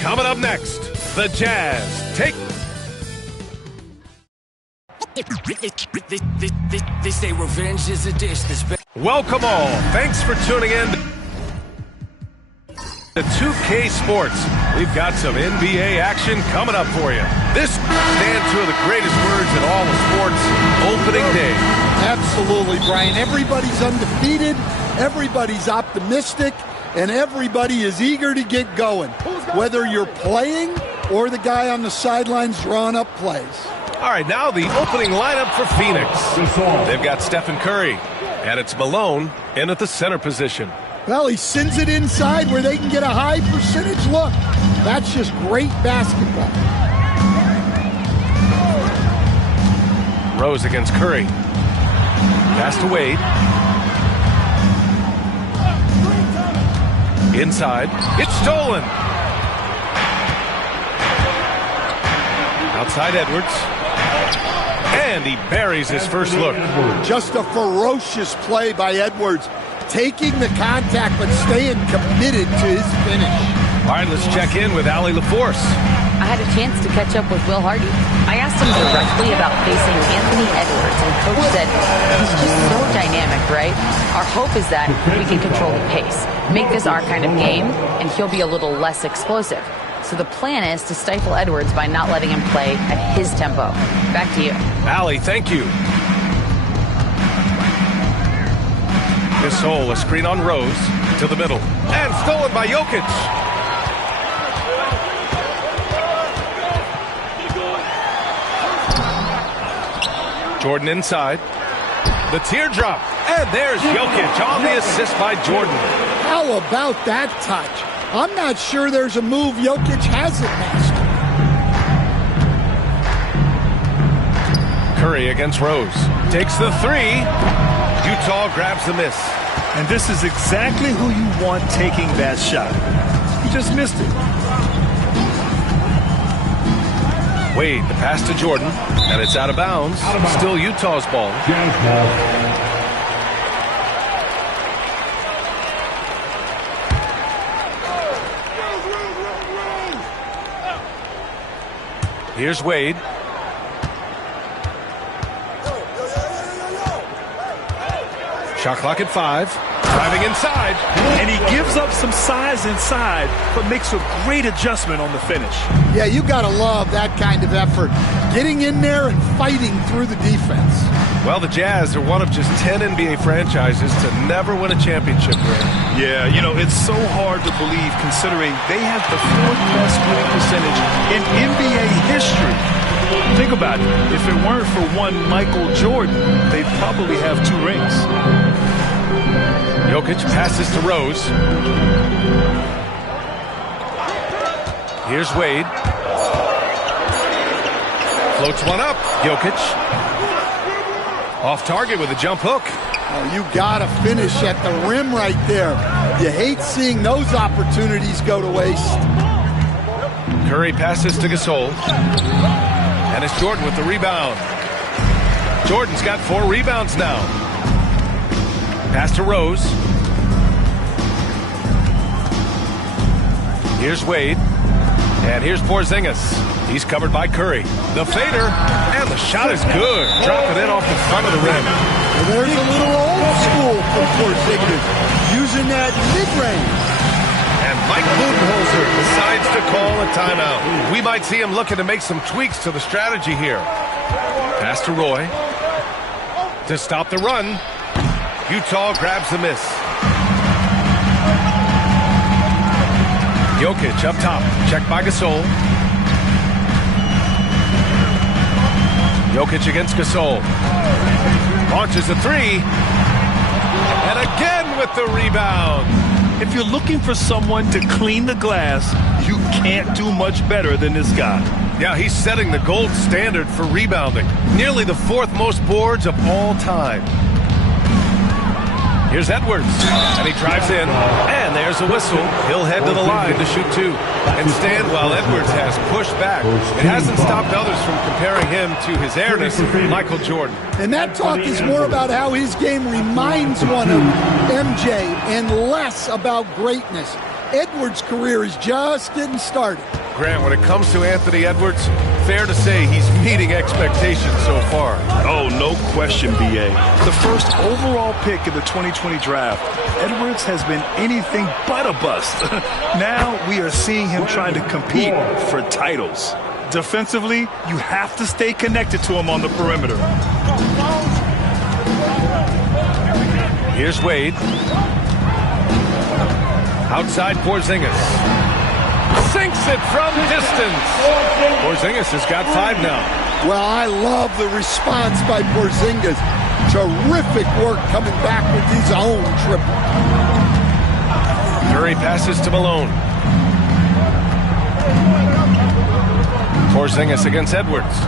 Coming up next, the Jazz take... They say revenge is a dish that's better. Welcome all. Thanks for tuning in to 2K Sports. We've got some NBA action coming up for you. This stands two of the greatest words in all of sports, opening day. Absolutely, Brian. Everybody's undefeated, everybody's optimistic, and everybody is eager to get going, whether you're playing or the guy on the sidelines drawing up plays. All right, now the opening lineup for Phoenix. They've got Stephen Curry, and it's Malone in at the center position. Well, he sends it inside where they can get a high percentage look. That's just great basketball. Rose against Curry. Pass to Wade. Inside. It's stolen. Outside Edwards. And he buries his first look. Just a ferocious play by Edwards. Taking the contact, but staying committed to his finish. All right, let's check in with Allie LaForce. I had a chance to catch up with Will Hardy. I asked him directly about facing Anthony Edwards, and Coach said he's just so dynamic, right? Our hope is that we can control the pace, make this our kind of game, and he'll be a little less explosive. So the plan is to stifle Edwards by not letting him play at his tempo. Back to you. Allie, thank you. Gasol, a screen on Rose, to the middle, and stolen by Jokic. Jordan inside, the teardrop, and there's Jokic on the assist by Jordan. How about that touch? I'm not sure there's a move Jokic hasn't mastered. Curry against Rose, takes the three. Utah grabs the miss. And this is exactly who you want taking that shot. He just missed it. Wade, the pass to Jordan, and it's out of bounds. Still Utah's ball. Here's Wade. Shot clock at 5. Driving inside. And he gives up some size inside, but makes a great adjustment on the finish. Yeah, you got to love that kind of effort. Getting in there and fighting through the defense. Well, the Jazz are one of just 10 NBA franchises to never win a championship. Yeah, you know, it's so hard to believe considering they have the 4th best winning percentage in NBA history. Think about it. If it weren't for one Michael Jordan, they'd probably have 2 rings. Jokic passes to Rose. Here's Wade. Floats one up. Jokic. Off target with a jump hook. Oh, you got to finish at the rim right there. You hate seeing those opportunities go to waste. Curry passes to Gasol. And it's Jordan with the rebound. Jordan's got 4 rebounds now. Pass to Rose. Here's Wade. And here's Porzingis. He's covered by Curry. The fader. And the shot is good. Dropping in off the front of the rim. Well, there's a little old school from Porzingis. Using that mid-range. And Mike Budenholzer decides to call a timeout. We might see him looking to make some tweaks to the strategy here. Pass to Roy. To stop the run. Utah grabs the miss. Jokic up top. Checked by Gasol. Jokic against Gasol. Launches a 3. And again with the rebound. If you're looking for someone to clean the glass, you can't do much better than this guy. Yeah, he's setting the gold standard for rebounding. Nearly the 4th most boards of all time. Here's Edwards, and he drives in, and there's a whistle. He'll head to the line to shoot 2. And stand while Edwards has pushed back. It hasn't stopped others from comparing him to his airness, Michael Jordan. And that talk is more about how his game reminds one of MJ and less about greatness. Edwards' career is just getting started. Grant, when it comes to Anthony Edwards, fair to say he's meeting expectations so far. Oh, no question, B.A. The first overall pick in the 2020 draft, Edwards has been anything but a bust. Now we are seeing him trying to compete for titles. Defensively, you have to stay connected to him on the perimeter. Here's Wade. Outside Porzingis. Sinks it from distance. Porzingis has got 5 now. Well, I love the response by Porzingis. Terrific work coming back with his own triple. Curry passes to Malone. Porzingis against Edwards.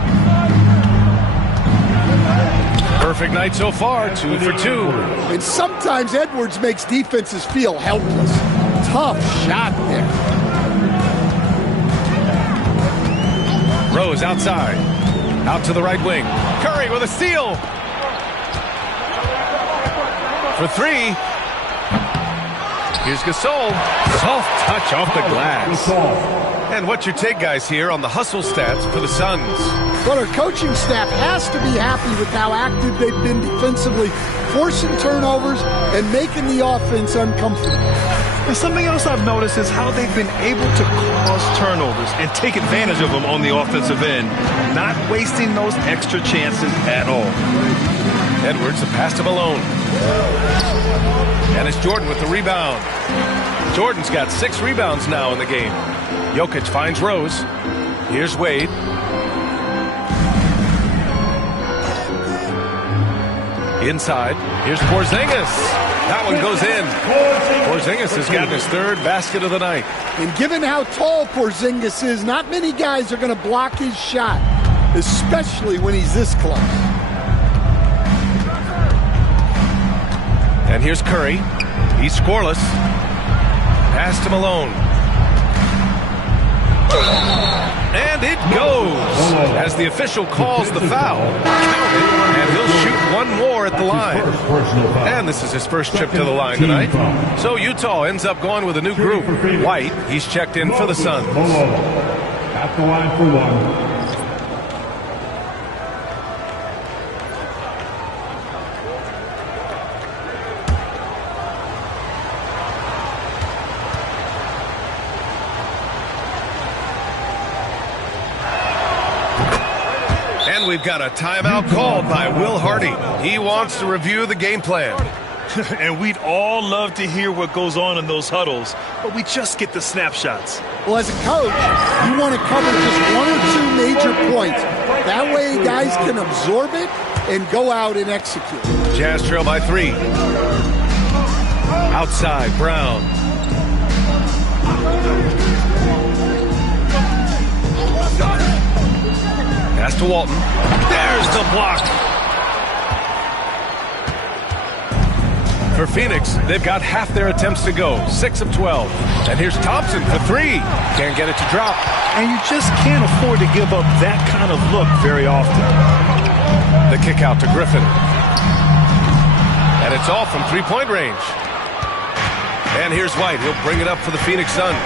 Perfect night so far, 2 for 2. And sometimes Edwards makes defenses feel helpless. Tough shot there. Rose outside. Out to the right wing. Curry with a steal. For 3. Here's Gasol. Soft touch off the glass. And what's your take, guys, here on the hustle stats for the Suns? Well, our coaching staff has to be happy with how active they've been defensively, forcing turnovers and making the offense uncomfortable. And something else I've noticed is how they've been able to cause turnovers and take advantage of them on the offensive end, not wasting those extra chances at all. Edwards, a pass to Malone. And it's Jordan with the rebound. Jordan's got 6 rebounds now in the game. Jokic finds Rose. Here's Wade. Inside. Here's Porzingis. That one goes in. Porzingis has gotten his 3rd basket of the night. And given how tall Porzingis is, not many guys are going to block his shot, especially when he's this close. And here's Curry. He's scoreless. Pass to Malone. And it goes as the official calls the foul. Counted, and he'll shoot 1 more at the line. And this is his first trip to the line tonight. So Utah ends up going with a new group. White, he's checked in for the Suns. At the line for 1. We've got a timeout called by Will Hardy. He wants to review the game plan. And we'd all love to hear what goes on in those huddles, but we just get the snapshots. Well, as a coach, you want to cover just 1 or 2 major points. That way guys can absorb it and go out and execute. Jazz trail by 3. Outside, Brown. Pass to Walton. There's the block. For Phoenix, they've got half their attempts to go. 6 of 12. And here's Thompson for 3. Can't get it to drop. And you just can't afford to give up that kind of look very often. The kick out to Griffin. And it's off from 3-point range. And here's White. He'll bring it up for the Phoenix Suns.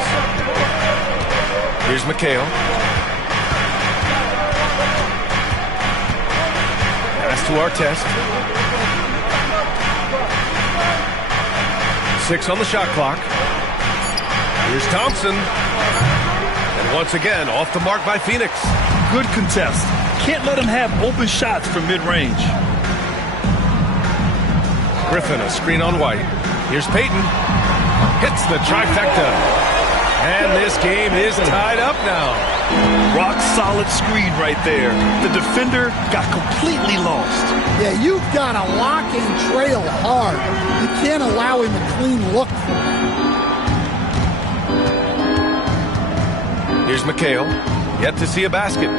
Here's McHale. To Artest. 6 on the shot clock. Here's Thompson. And once again, off the mark by Phoenix. Good contest. Can't let him have open shots from mid-range. Griffin, a screen on White. Here's Payton. Hits the trifecta. And this game is tied up now. Rock solid screen right there. The defender got completely lost. Yeah, you've got to lock and trail hard. You can't allow him a clean look. Here's McHale. Yet to see a basket.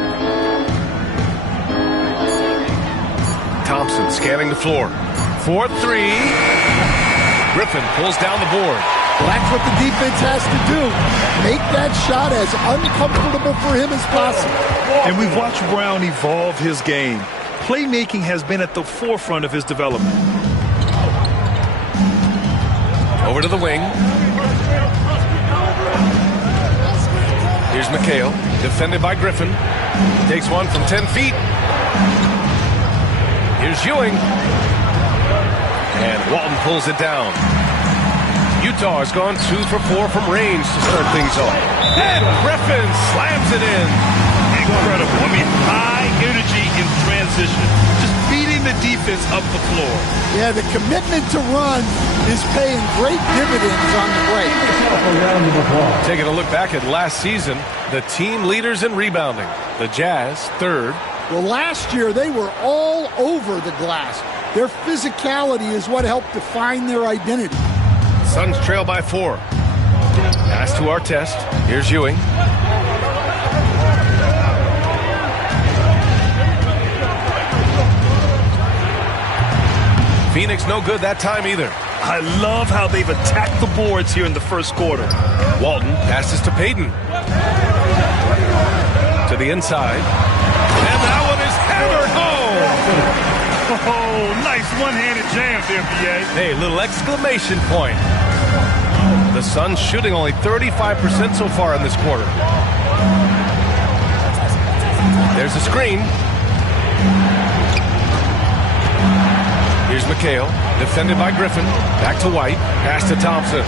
Thompson scanning the floor. 4-3. Griffin pulls down the board. Well, that's what the defense has to do. Make that shot as uncomfortable for him as possible. And we've watched Brown evolve his game. Playmaking has been at the forefront of his development. Over to the wing. Here's McHale, defended by Griffin. Takes one from 10 feet. Here's Ewing. And Walton pulls it down. Utah has gone 2 for 4 from range to start things off. And Griffin slams it in. Incredible. I mean, high energy in transition. Just feeding the defense up the floor. Yeah, the commitment to run is paying great dividends on the break. Taking a look back at last season, the team leaders in rebounding. The Jazz, 3rd. Well, last year they were all over the glass. Their physicality is what helped define their identity. Suns trail by 4. Pass to Artest. Here's Ewing. Phoenix no good that time either. I love how they've attacked the boards here in the first quarter. Walton passes to Payton. To the inside. And that one is hammered home. Oh, nice one-handed jam there, B.A. Hey, little exclamation point. The Suns shooting only 35% so far in this quarter. There's a screen. Here's McHale, defended by Griffin. Back to White. Pass to Thompson.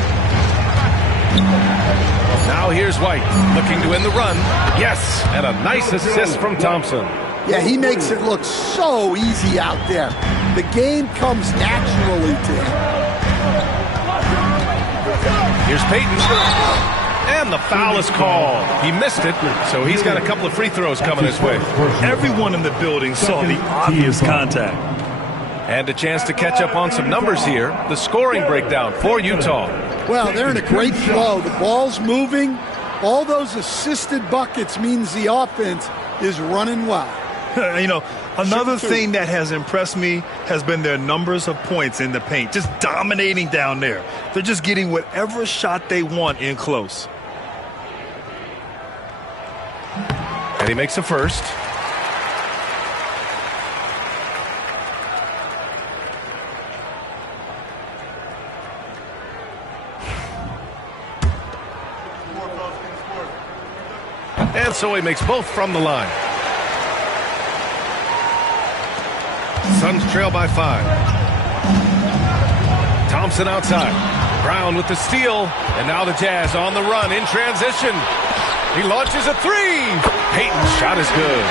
Now here's White, looking to win the run. Yes, and a nice assist from Thompson. Yeah, he makes it look so easy out there. The game comes naturally to him. Here's Payton. And the foul is called. He missed it, so he's got a couple of free throws coming his way. Everyone in the building saw the obvious contact. And a chance to catch up on some numbers here. The scoring breakdown for Utah. Well, they're in a great flow. The ball's moving. All those assisted buckets means the offense is running well. You know, another thing that has impressed me has been their numbers of points in the paint. Just dominating down there. They're just getting whatever shot they want in close. And he makes a first. And so he makes both from the line. Suns trail by 5. Thompson outside. Brown with the steal. And now the Jazz on the run in transition. He launches a 3. Payton's shot is good.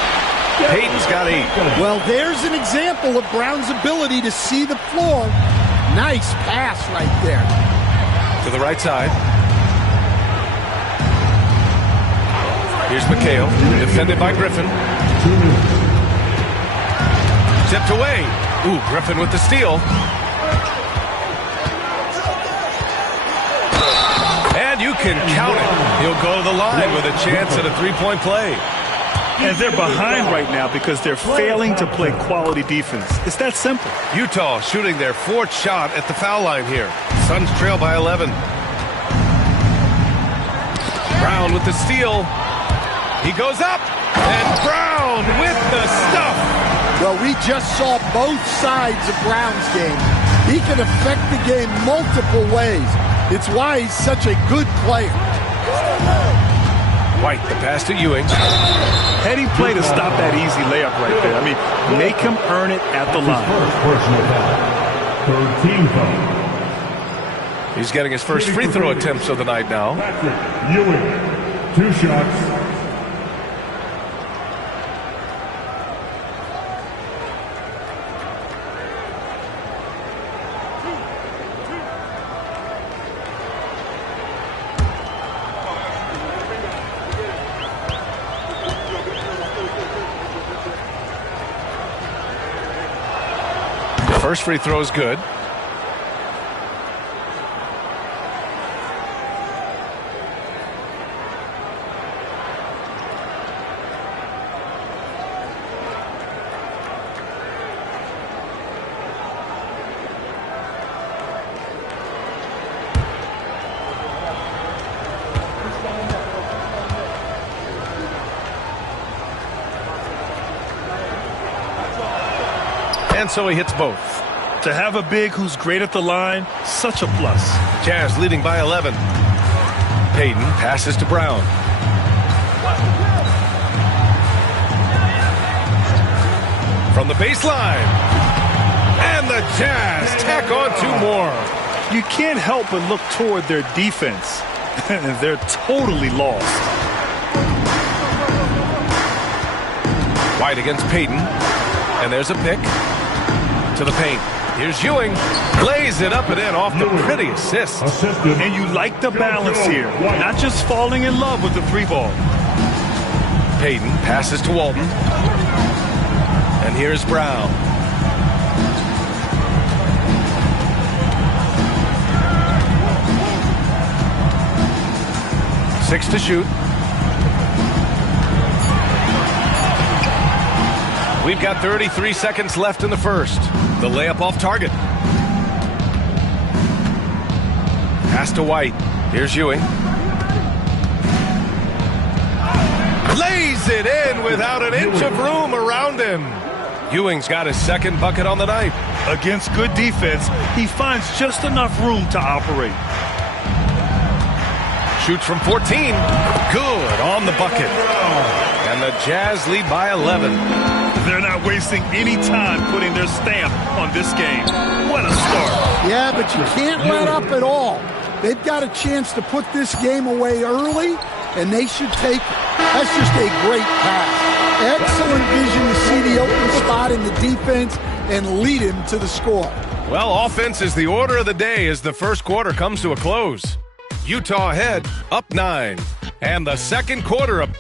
Payton's got 8. Well, there's an example of Brown's ability to see the floor. Nice pass right there. To the right side. Here's McHale, defended by Griffin. Tipped away. Ooh, Griffin with the steal. And you can count it. He'll go to the line with a chance at a three-point play. And they're behind right now because they're failing to play quality defense. It's that simple. Utah shooting their 4th shot at the foul line here. Suns trail by 11. Brown with the steal. He goes up, and Brown with the stuff. Well, we just saw both sides of Brown's game. He can affect the game multiple ways. It's why he's such a good player. White, the pass to Ewing. Heady play to stop that easy layup right there. I mean, make him earn it at the line. First personal foul. 13 foul. He's getting his first free throw attempts of the night now. Ewing, 2 shots. First free throw is good. And so he hits both. To have a big who's great at the line, such a plus. Jazz leading by 11. Payton passes to Brown. From the baseline. And the Jazz tack on 2 more. You can't help but look toward their defense. They're totally lost. White against Payton. And there's a pick. To the paint. Here's Ewing. Lays it up and in off the pretty assist. And you like the balance here. Not just falling in love with the 3-ball. Payton passes to Walton. And here's Brown. Six to shoot. We've got 33 seconds left in the first. The layup off target. Pass to White. Here's Ewing. Lays it in without an inch of room around him. Ewing's got his second bucket on the night. Against good defense, he finds just enough room to operate. Shoots from 14. Good on the bucket. And the Jazz lead by 11. They're not wasting any time putting their stamp on this game. What a start. Yeah, but you can't let up at all. They've got a chance to put this game away early, and they should take it. That's just a great pass. Excellent vision to see the open spot in the defense and lead him to the score. Well, offense is the order of the day as the first quarter comes to a close. Utah ahead, up 9. And the second quarter up.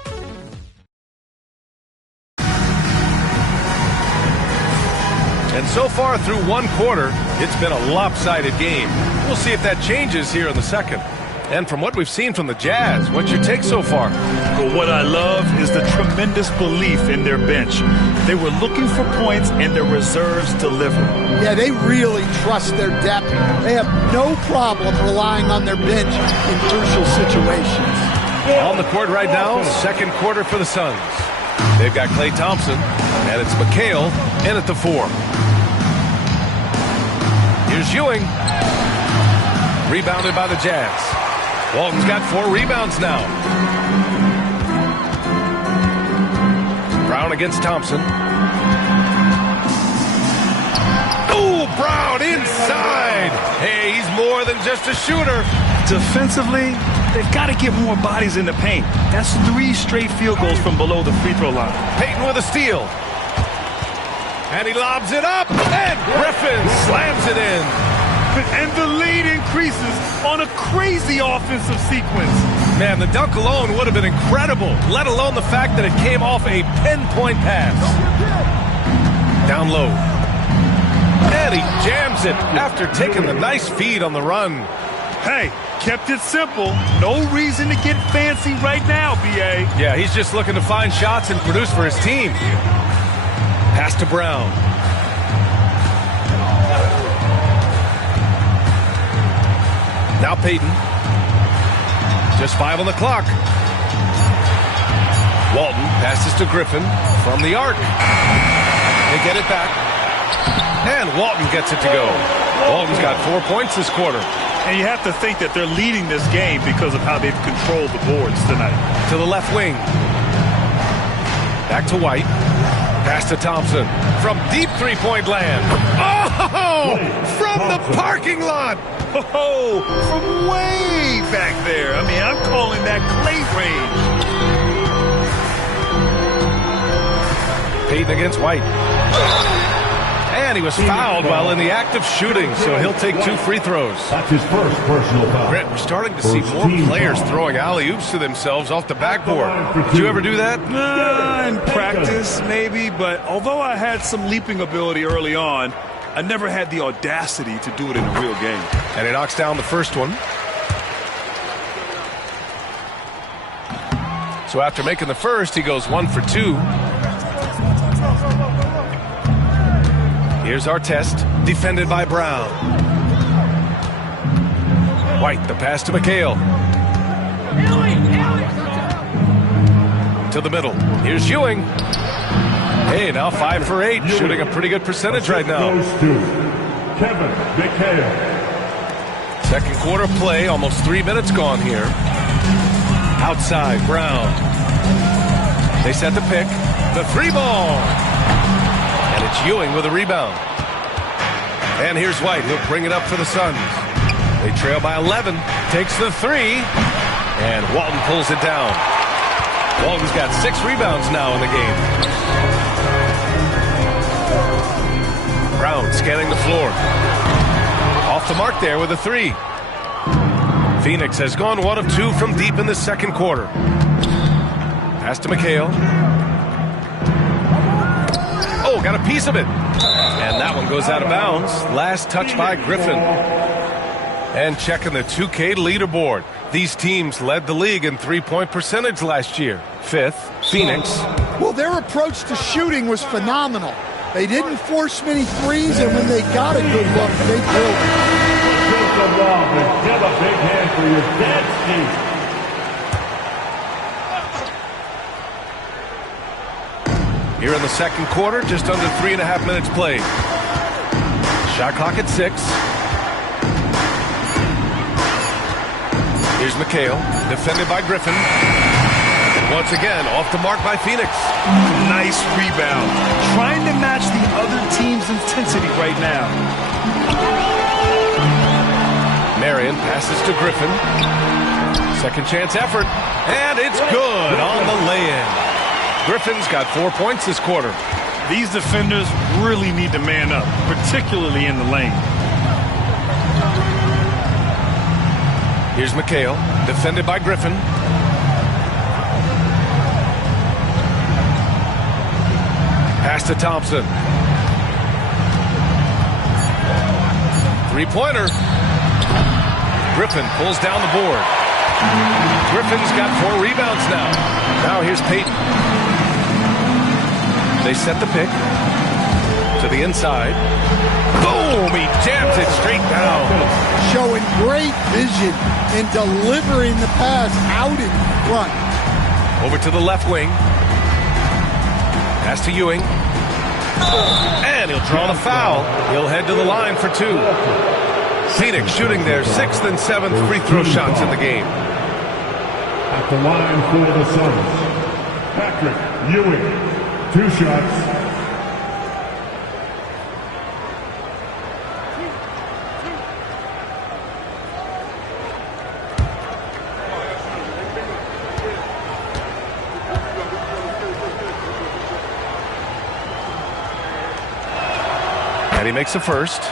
And so far through one quarter, it's been a lopsided game. We'll see if that changes here in the second. And from what we've seen from the Jazz, what's your take so far? Well, what I love is the tremendous belief in their bench. They were looking for points, and their reserves delivered. Yeah, they really trust their depth. They have no problem relying on their bench in crucial situations. On the court right now, second quarter for the Suns. They've got Klay Thompson, and it's McHale in at the 4. Here's Ewing. Rebounded by the Jazz. Walton's got 4 rebounds now. Brown against Thompson. Oh, Brown inside. Hey, he's more than just a shooter. Defensively, they've got to get more bodies in the paint. That's 3 straight field goals from below the free throw line. Payton with a steal. And he lobs it up. And Griffin slams it in. And the lead increases on a crazy offensive sequence. Man, the dunk alone would have been incredible, let alone the fact that it came off a pinpoint pass. Down low. And he jams it after taking the nice feed on the run. Hey, kept it simple. No reason to get fancy right now, B.A. Yeah, he's just looking to find shots and produce for his team. Pass to Brown. Now Payton. Just 5 on the clock. Walton passes to Griffin from the arc. They get it back. And Walton gets it to go. Walton's got 4 points this quarter. And you have to think that they're leading this game because of how they've controlled the boards tonight. To the left wing. Back to White. Pass to Thompson. From deep three-point land. Oh! From the parking lot! Oh, from way back there. I mean, I'm calling that clay range. Payton against White. And he was fouled while in the act of shooting, so he'll take 2 free throws. That's his first personal foul. Brett, we're starting to see more players throwing alley-oops to themselves off the backboard. Did you ever do that? In practice, maybe, but although I had some leaping ability early on, I never had the audacity to do it in a real game. And he knocks down the first one. So after making the first, he goes 1 for 2. Here's our test, defended by Brown. White, the pass to McHale. To the middle. Here's Ewing. Hey, now 5 for 8, shooting a pretty good percentage right now. Kevin McHale. Second quarter play, almost 3 minutes gone here. Outside, Brown. They set the pick. The 3-ball. And it's Ewing with a rebound. And here's White. He'll bring it up for the Suns. They trail by 11. Takes the 3. And Walton pulls it down. Walton's got 6 rebounds now in the game. Brown scanning the floor. Off the mark there with a 3. Phoenix has gone 1 of 2 from deep in the second quarter. Pass to McHale. Oh, got a piece of it. And that one goes out of bounds. Last touch by Griffin. And checking the 2K leaderboard. These teams led the league in three-point percentage last year. 5th, Phoenix. Well, their approach to shooting was phenomenal. They didn't force many threes, and when they got a good look, they drilled it. Give a big hand for your dad's team. Here in the second quarter, just under 3.5 minutes played. Shot clock at 6. Here's McHale, defended by Griffin. And once again, off the mark by Phoenix. Nice rebound. Trying to match the other team's intensity right now. Marion passes to Griffin. Second chance effort. And it's good on the lay-in. Griffin's got 4 points this quarter. These defenders really need to man up, particularly in the lane. Here's McHale, defended by Griffin. Pass to Thompson. Three-pointer. Griffin pulls down the board. Griffin's got 4 rebounds now. Now here's Payton. They set the pick to the inside. Boom! He jams it straight down. Showing great vision and delivering the pass out in front. Over to the left wing. Pass to Ewing. And he'll draw the foul. He'll head to the line for 2. Phoenix shooting their 6th and 7th free throw shots in the game. At the line for the Suns, Patrick Ewing. 2 shots. And he makes the first.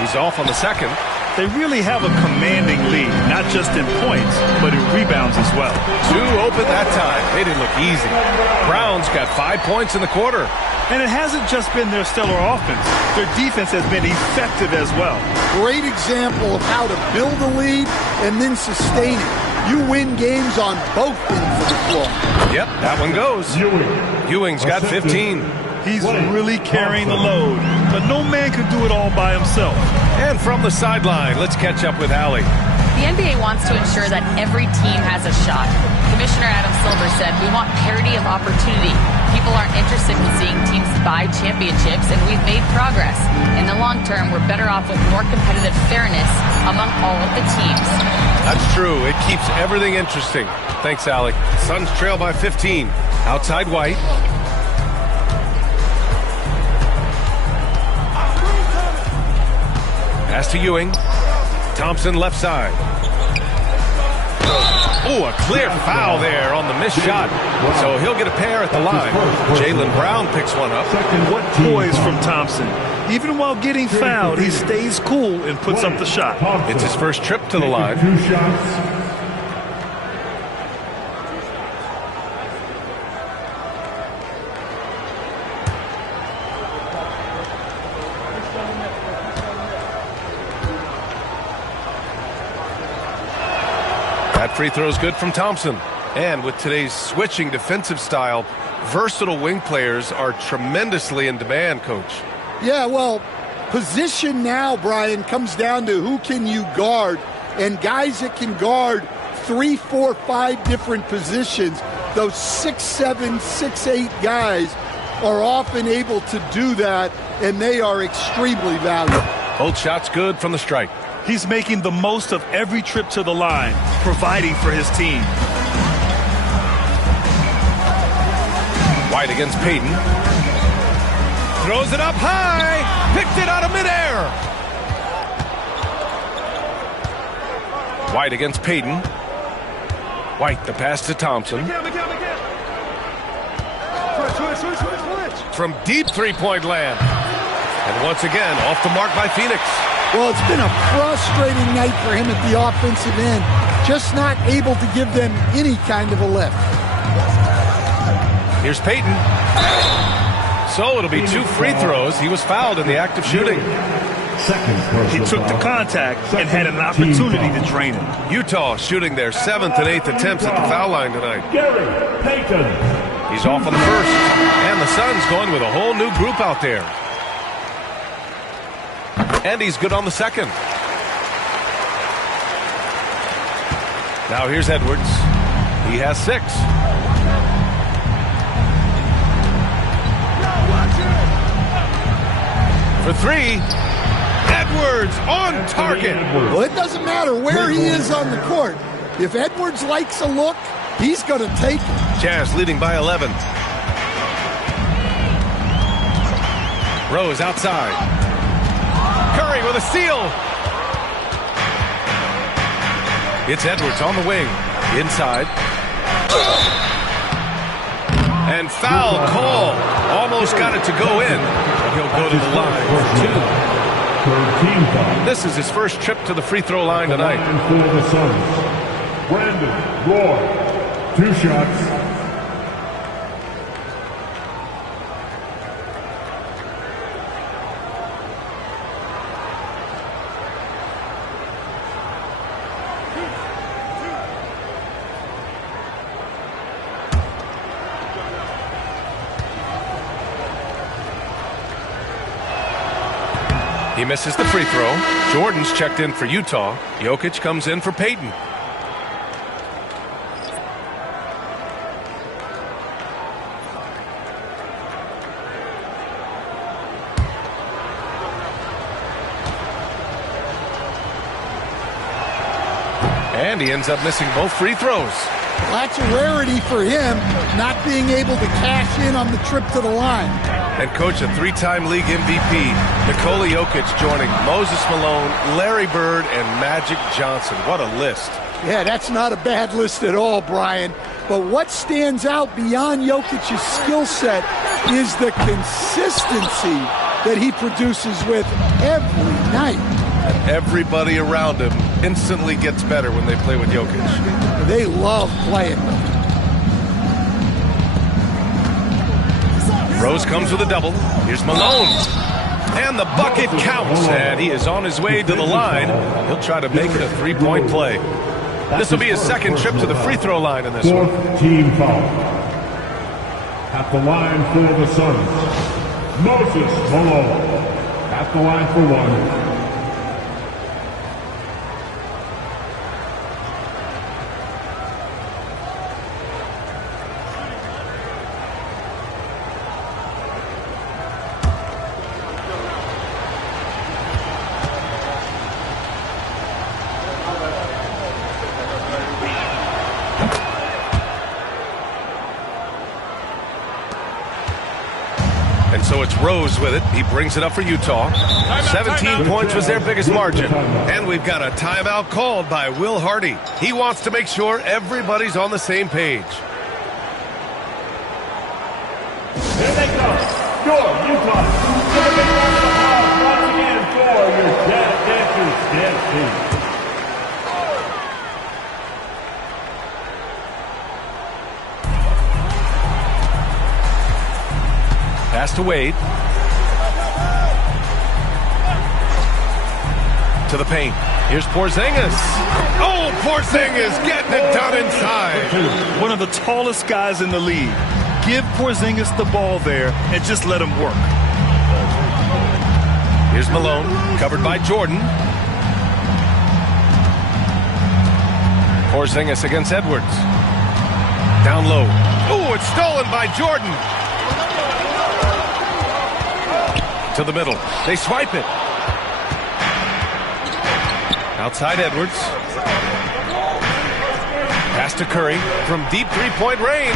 He's off on the second. They really have a commanding lead, not just in points, but in rebounds as well. 2 open that time. They didn't look easy. Brown's got 5 points in the quarter. And it hasn't just been their stellar offense. Their defense has been effective as well. Great example of how to build a lead and then sustain it. You win games on both ends of the floor. Yep, that one goes. Ewing's got 15. He's really carrying the load, but no man can do it all by himself. And from the sideline, let's catch up with Allie. The NBA wants to ensure that every team has a shot. Commissioner Adam Silver said, "We want parity of opportunity. People aren't interested in seeing teams buy championships, and we've made progress. In the long term, we're better off with more competitive fairness among all of the teams." That's true. It keeps everything interesting. Thanks, Allie. Suns trail by 15. Outside White. Pass to Ewing. Thompson left side. Oh, a clear foul there on the missed shot. So he'll get a pair at the line. Jaylen Brown picks one up. What poise from Thompson. Even while getting fouled, he stays cool and puts up the shot. It's his first trip to the line. 2 shots. That free throw is good from Thompson. And with today's switching defensive style, versatile wing players are tremendously in demand, Coach. Yeah, well, Position now, Brian, comes down to who can you guard, and guys that can guard 3, 4, 5 different positions, those 6'7", 6'8" guys are often able to do that, and they are extremely valuable. Both shots good from the strike. He's making the most of every trip to the line, providing for his team. White against Payton. Throws it up high. Picked it out of midair. White against Payton. White, the pass to Thompson. From deep three-point land. And once again, off the mark by Phoenix. Well, it's been a frustrating night for him at the offensive end. Just not able to give them any kind of a lift. Here's Payton. So it'll be 2 free throws. He was fouled in the act of shooting. He took the contact and had an opportunity to drain it. Utah shooting their 7th and 8th attempts at the foul line tonight. He's off on the first. And the Suns going with a whole new group out there. And he's good on the second. Now here's Edwards. He has 6. For 3. Edwards on target. Well, it doesn't matter where he is on the court. If Edwards likes a look, he's going to take it. Jazz leading by 11. Rose outside. Curry with a steal. It's Edwards on the wing. Inside. And foul call. Almost got it to go in. And he'll go to the line for 2. This is his first trip to the free throw line tonight. For the Suns, Brandon Roy, 2 shots. He misses the free throw. Jordan's checked in for Utah. Jokic comes in for Payton. And he ends up missing both free throws. That's a rarity for him, not being able to cash in on the trip to the line. And coach, a 3-time league MVP, Nikola Jokic joining Moses Malone, Larry Bird, and Magic Johnson. What a list. Yeah, that's not a bad list at all, Brian. But what stands out beyond Jokic's skill set is the consistency that he produces with every night. And everybody around him instantly gets better when they play with Jokic. They love playing with him. Rose comes with a double. Here's Malone. And the bucket counts. And he is on his way to the line. He'll try to make it a 3-point play. This will be his second trip to the free throw line in this one. 4th team foul. At the line for the Suns, Moses Malone. At the line for 1. So it's Rose with it. He brings it up for Utah. 17 points was their biggest margin. And we've got a timeout called by Will Hardy. He wants to make sure everybody's on the same page. Here they come. Your Utah. Once again for your Jazz Dancers dance team. Pass to Wade. To the paint. Here's Porzingis. Oh, Porzingis getting it done inside. One of the tallest guys in the league. Give Porzingis the ball there and just let him work. Here's Malone, covered by Jordan. Porzingis against Edwards. Down low. Ooh, it's stolen by Jordan. To the middle. They swipe it. Outside Edwards. Pass to Curry from deep three-point range.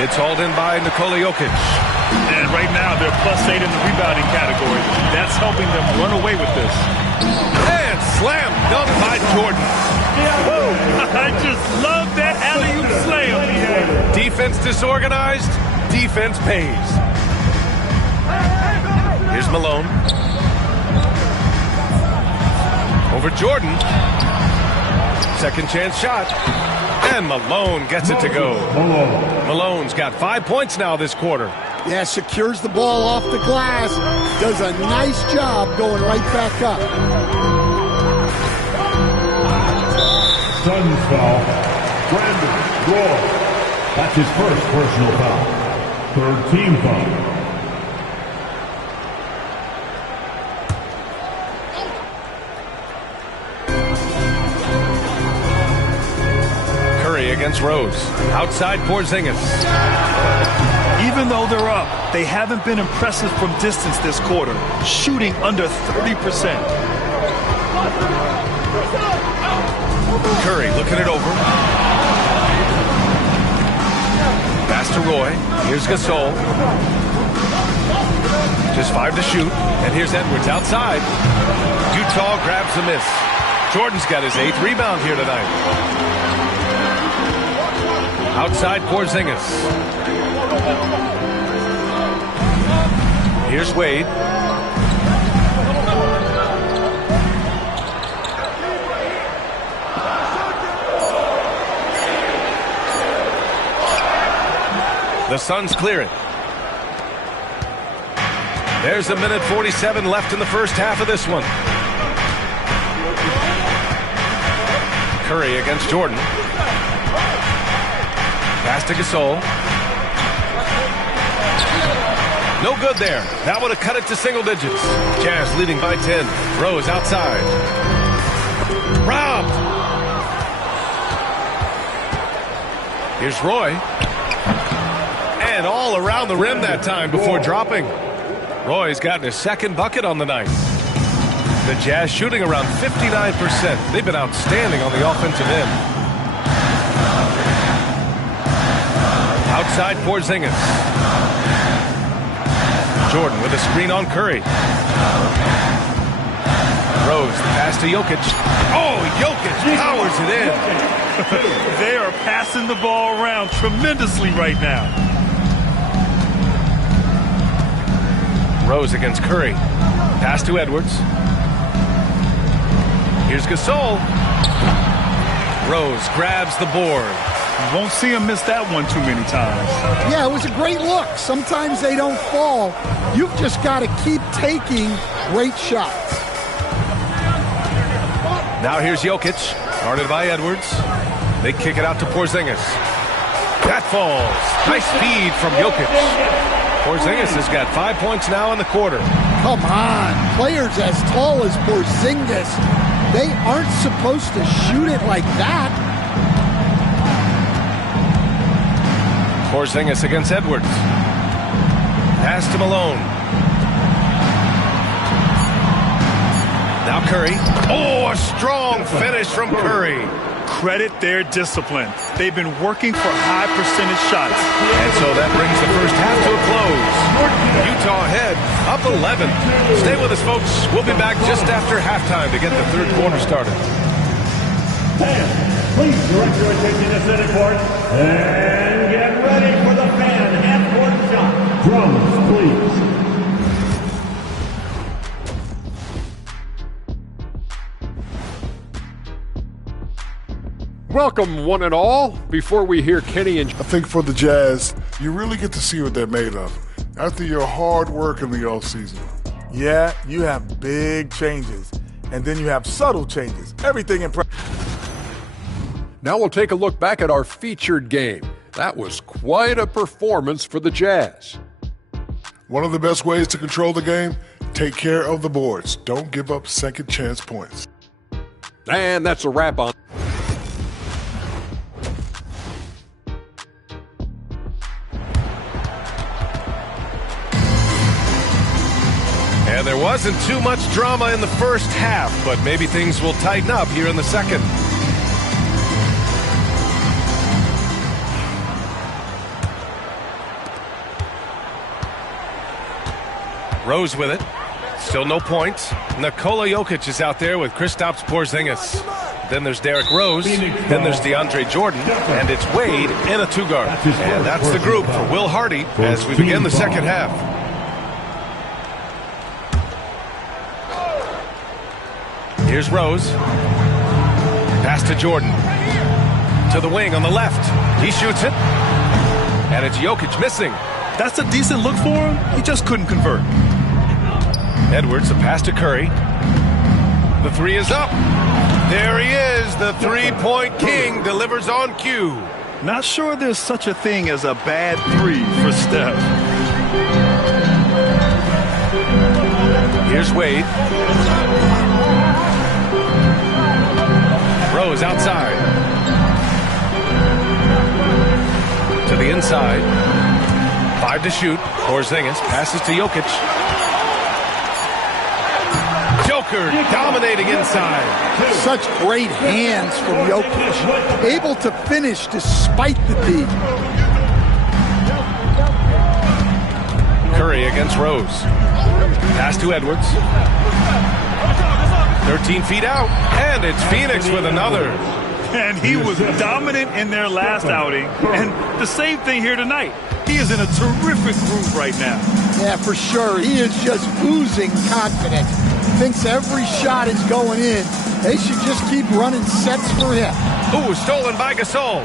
It's hauled in by Nikola Jokic. And right now, they're +8 in the rebounding category. That's helping them run away with this. And slam dunk by Jordan. I just love that alley-oop slam. Defense disorganized. Defense pays. Here's Malone. Over Jordan. Second chance shot. And Malone gets it to go. Malone's got 5 points now this quarter. Yeah, secures the ball off the glass. Does a nice job going right back up. Suns foul. Brandon Roy. That's his first personal foul. Third team foul. Against Rose. Outside Porzingis. Even though they're up, they haven't been impressive from distance this quarter, shooting under 30%. Curry looking it over. Pass to Roy. Here's Gasol. Just 5 to shoot. And here's Edwards outside. Utah grabs the miss. Jordan's got his 8th rebound here tonight. Outside Porzingis. Here's Wade. The Suns clear it. There's 1:47 left in the first half of this one. Curry against Jordan. Pass to Gasol. No good there. That would have cut it to single digits. Jazz leading by 10. Rose outside. Robbed. Here's Roy. And all around the rim that time before dropping. Roy's gotten his second bucket on the night. The Jazz shooting around 59%. They've been outstanding on the offensive end. Outside Porzingis. Jordan with a screen on Curry. Rose, the pass to Jokic. Oh, Jokic powers it in. They are passing the ball around tremendously right now. Rose against Curry. Pass to Edwards. Here's Gasol. Rose grabs the board. You won't see him miss that one too many times. Yeah, it was a great look. Sometimes they don't fall. You've just got to keep taking great shots. Now here's Jokic, guarded by Edwards. They kick it out to Porzingis. That falls. Nice speed from Jokic. Porzingis has got 5 points now in the quarter. Come on. Players as tall as Porzingis, they aren't supposed to shoot it like that. Porzingis against Edwards. Pass to Malone. Now Curry. Oh, a strong finish from Curry. Credit their discipline. They've been working for high percentage shots. And so that brings the first half to a close. Utah ahead, up 11. Stay with us, folks. We'll be back just after halftime to get the third quarter started. Please direct your attention to center court and get ready for the fan half-court shot. Drums, please. Welcome, one and all. Before we hear Kenny and... I think for the Jazz, you really get to see what they're made of after your hard work in the offseason. Yeah, you have big changes, and then you have subtle changes. Everything in practice. Now we'll take a look back at our featured game. That was quite a performance for the Jazz. One of the best ways to control the game Take care of the boards. Don't give up second chance points. And that's a wrap on. And there wasn't too much drama in the first half, but maybe things will tighten up here in the second. Rose with it. Still no points. Nikola Jokic is out there with Kristaps Porzingis. Then there's Derrick Rose. Then there's DeAndre Jordan. And it's Wade in a two-guard. And that's the group for Will Hardy as we begin the second half. Here's Rose. Pass to Jordan. To the wing on the left. He shoots it. And it's Jokic missing. That's a decent look for him. He just couldn't convert. Edwards, a pass to Curry. The three is up. There he is. The three-point king delivers on cue. Not sure there's such a thing as a bad three for Steph. Here's Wade. Rose outside. To the inside. 5 to shoot. Porzingis passes to Jokic. Joker dominating inside. Such great hands from Jokic. Able to finish despite the D. Curry against Rose. Pass to Edwards. 13 feet out. And it's Phoenix with another. And he was dominant in their last outing. And the same thing here tonight. He is in a terrific groove right now. Yeah, for sure. He is just oozing confidence. Thinks every shot is going in. They should just keep running sets for him. Ooh, stolen by Gasol.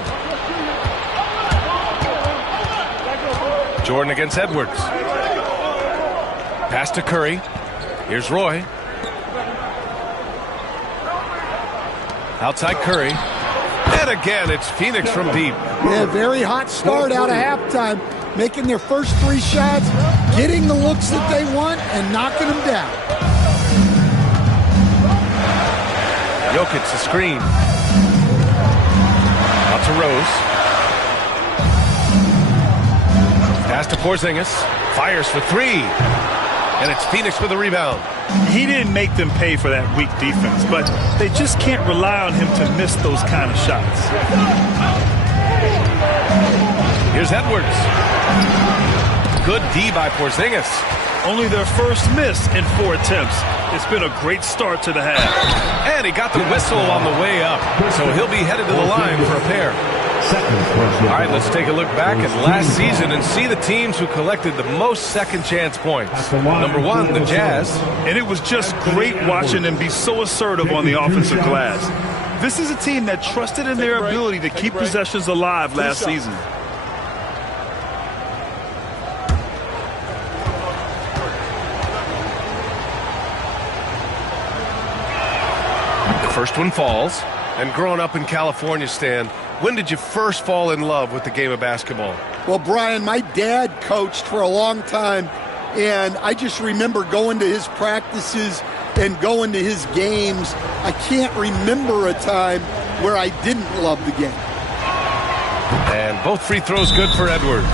Jordan against Edwards. Pass to Curry. Here's Roy. Outside Curry. And again, it's Phoenix from deep. Yeah, very hot start out of halftime. Making their first 3 shots, getting the looks that they want, and knocking them down. Jokic the screen. Out to Rose. Pass to Porzingis. Fires for 3. And it's Phoenix with a rebound. He didn't make them pay for that weak defense, but they just can't rely on him to miss those kind of shots. Here's Edwards. Good D by Porzingis. Only their first miss in 4 attempts. It's been a great start to the half. And he got the whistle on the way up, so he'll be headed to the line for a pair. All right, let's take a look back at last season and see the teams who collected the most second chance points. Number 1, the Jazz. And it was just great watching them be so assertive on the offensive glass. This is a team that trusted in their ability to keep possessions alive last season. The first one falls. And growing up in California, Stan, when did you first fall in love with the game of basketball? Well, Brian, my dad coached for a long time, and I just remember going to his practices and going to his games. I can't remember a time where I didn't love the game. And both free throws good for Edwards.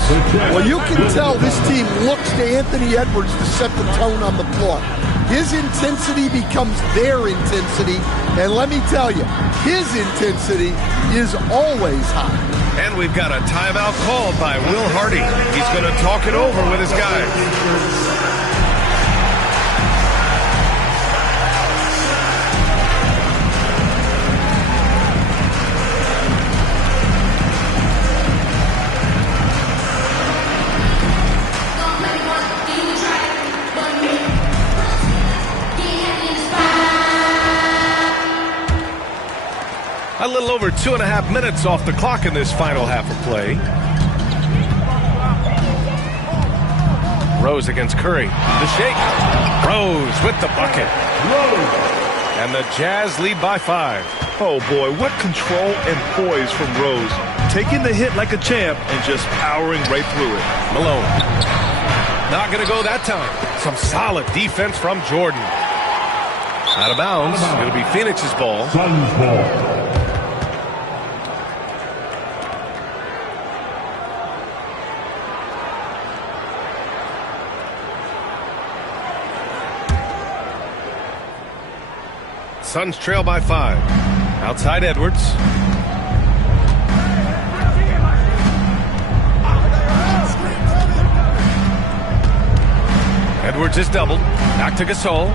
Well, you can tell this team looks to Anthony Edwards to set the tone on the floor. His intensity becomes their intensity, and let me tell you, his intensity is always high. And we've got a timeout called by Will Hardy. He's going to talk it over with his guys. A little over 2.5 minutes off the clock in this final half of play. Rose against Curry. The shake. Rose with the bucket. And the Jazz lead by 5. Oh, boy, what control and poise from Rose. Taking the hit like a champ and just powering right through it. Malone. Not going to go that time. Some solid defense from Jordan. Out of bounds. It'll be Phoenix's ball. Suns ball. Suns trail by 5. Outside Edwards. Edwards is doubled. Back to Gasol.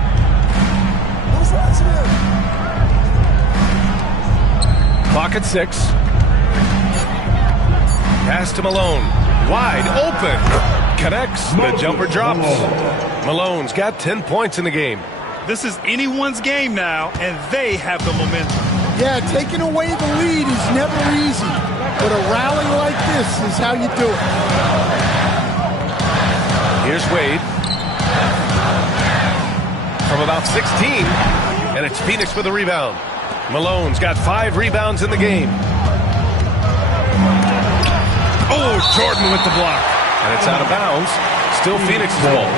Clock at 6. Pass to Malone. Wide open. Connects. The jumper drops. Malone's got 10 points in the game. This is anyone's game now, and they have the momentum. Yeah, taking away the lead is never easy, but a rally like this is how you do it. Here's Wade. From about 16, and it's Phoenix with a rebound. Malone's got 5 rebounds in the game. Oh, Jordan with the block. And it's out of bounds. Still Phoenix's ball.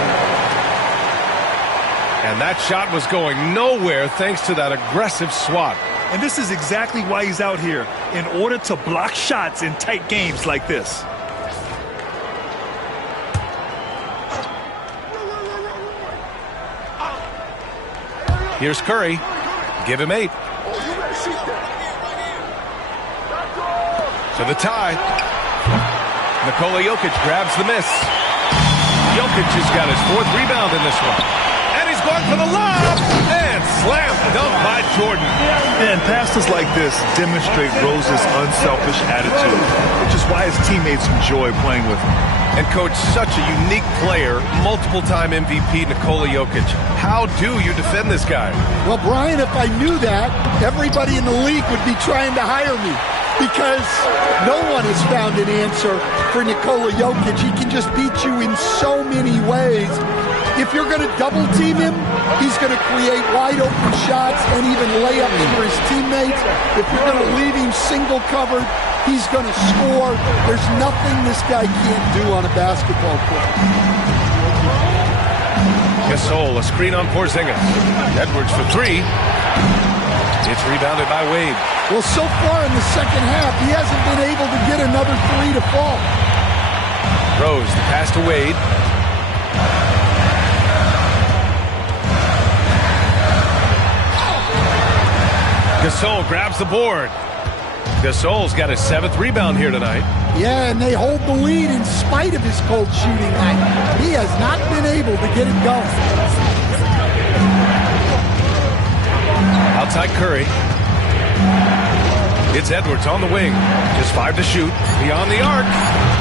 And that shot was going nowhere thanks to that aggressive swat. And this is exactly why he's out here, in order to block shots in tight games like this. Here's Curry. Give him 8. To the tie. Nikola Jokic grabs the miss. Jokic has got his 4th rebound in this one. And he's going for the lob. And slam dunk by Jordan. And passes like this demonstrate Rose's unselfish attitude, which is why his teammates enjoy playing with him. And coach, such a unique player, multiple-time MVP Nikola Jokic. How do you defend this guy? Well, Brian, if I knew that, everybody in the league would be trying to hire me, because no one has found an answer for Nikola Jokic. He can just beat you in so many ways. If you're going to double team him, he's going to create wide open shots and even layups for his teammates. If you're going to leave him single covered, he's going to score. There's nothing this guy can't do on a basketball court. Gasol, a screen on Porzingis. Edwards for 3. It's rebounded by Wade. Well, so far in the second half, he hasn't been able to get another 3 to fall. Rose, the pass to Wade. Gasol grabs the board. Gasol's got his 7th rebound here tonight. Yeah, and they hold the lead in spite of his cold shooting night. He has not been able to get it going. Outside Curry. It's Edwards on the wing. Just 5 to shoot. Beyond the arc.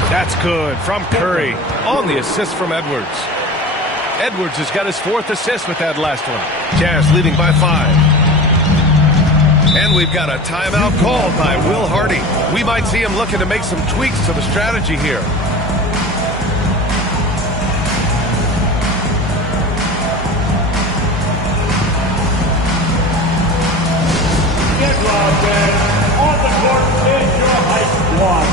That's good from Curry on the assist from Edwards. Edwards has got his 4th assist with that last one. Jazz leading by 5. And we've got a timeout called by Will Hardy. We might see him looking to make some tweaks to the strategy here. Get loud, man. On the court is your high squad.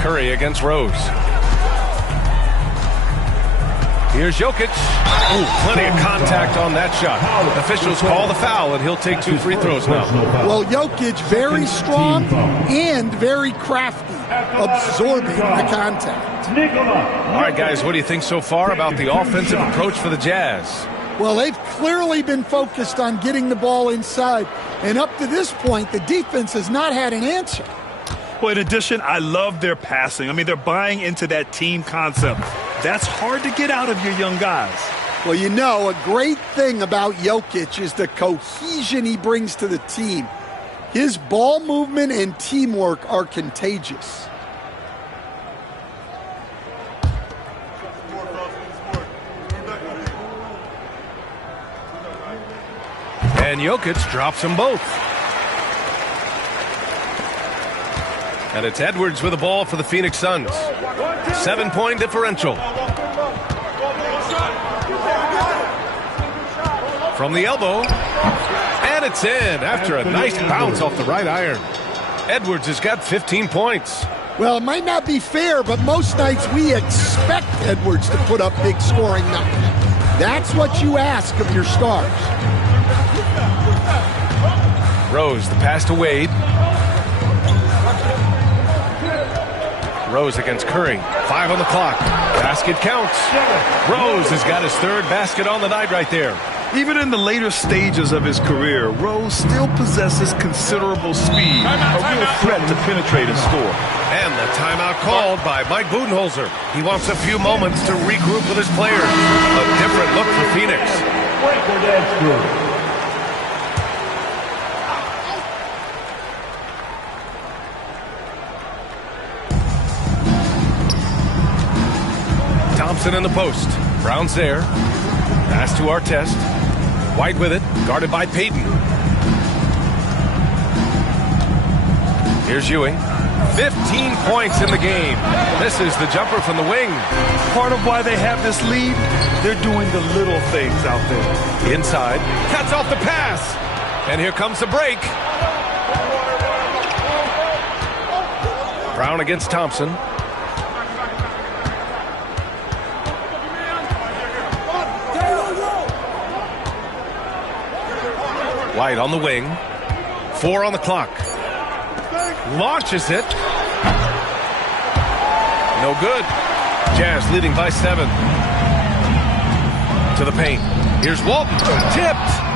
Curry against Rose. Here's Jokic. Oh, plenty of contact on that shot. Officials call the foul, and he'll take 2 free throws now. Well, Jokic very strong and very crafty, absorbing the contact. All right, guys, what do you think so far about the offensive approach for the Jazz? Well, they've clearly been focused on getting the ball inside, and up to this point, the defense has not had an answer. Well, in addition, I love their passing. I mean, they're buying into that team concept. That's hard to get out of your young guys. Well, you know, a great thing about Jokic is the cohesion he brings to the team. His ball movement and teamwork are contagious. And Jokic drops them both. And it's Edwards with the ball for the Phoenix Suns. 7-point differential. From the elbow. And it's in after a nice bounce off the right iron. Edwards has got 15 points. Well, it might not be fair, but most nights we expect Edwards to put up big scoring numbers. That's what you ask of your stars. Rose, the pass to Wade. Rose against Curry. 5 on the clock. Basket counts. Rose has got his third basket on the night right there. Even in the later stages of his career, Rose still possesses considerable speed, a real threat to penetrate and score. And the timeout called by Mike Budenholzer. He wants a few moments to regroup with his players. A different look for Phoenix. Thompson in the post. Brown's there. Pass to Artest. White with it, guarded by Payton. Here's Ewing. 15 points in the game. This is the jumper from the wing. Part of why they have this lead, they're doing the little things out there. Inside, cuts off the pass. And here comes the break. Brown against Thompson. White on the wing. 4 on the clock. Launches it. No good. Jazz leading by 7. To the paint. Here's Walton. Tipped.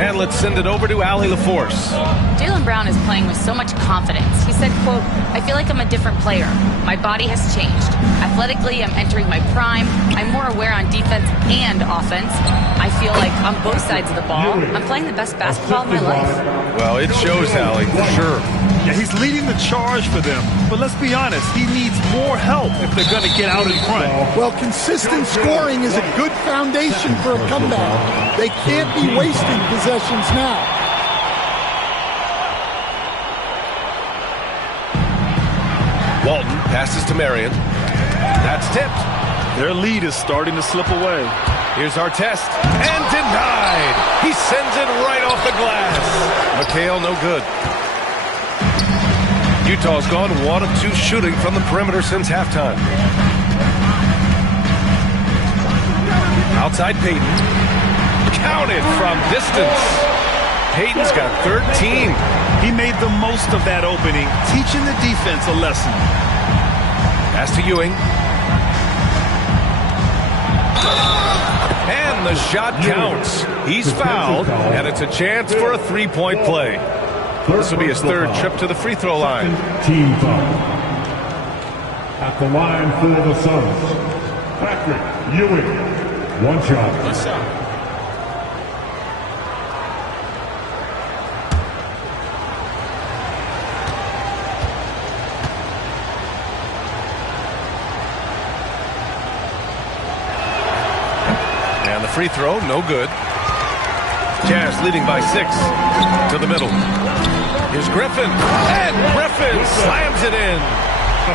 And let's send it over to Allie LaForce. Jaylen Brown is playing with so much confidence. He said, quote, "I feel like I'm a different player. My body has changed. Athletically, I'm entering my prime. I'm more aware on defense and offense. I feel like on both sides of the ball, I'm playing the best basketball of my life." Well, it shows, Allie, for sure. Yeah, he's leading the charge for them. But let's be honest, he needs more help if they're going to get out in front. Well, consistent scoring is a good foundation for a comeback. They can't be wasting possessions now. Walton passes to Marion. That's tipped. Their lead is starting to slip away. Here's Artest. And denied. He sends it right off the glass. McHale, no good. Utah's gone 1 of 2 shooting from the perimeter since halftime. Outside Payton. Counted from distance. Payton's got 13. He made the most of that opening, teaching the defense a lesson. Pass to Ewing. And the shot counts. He's fouled, and it's a chance for a 3-point play. This will be his 3rd trip to the free throw line. Team foul. At the line for the Suns, Patrick Ewing. 1 shot. And the free throw, no good. Jazz leading by 6. To the middle. Here's Griffin. And Griffin slams it in.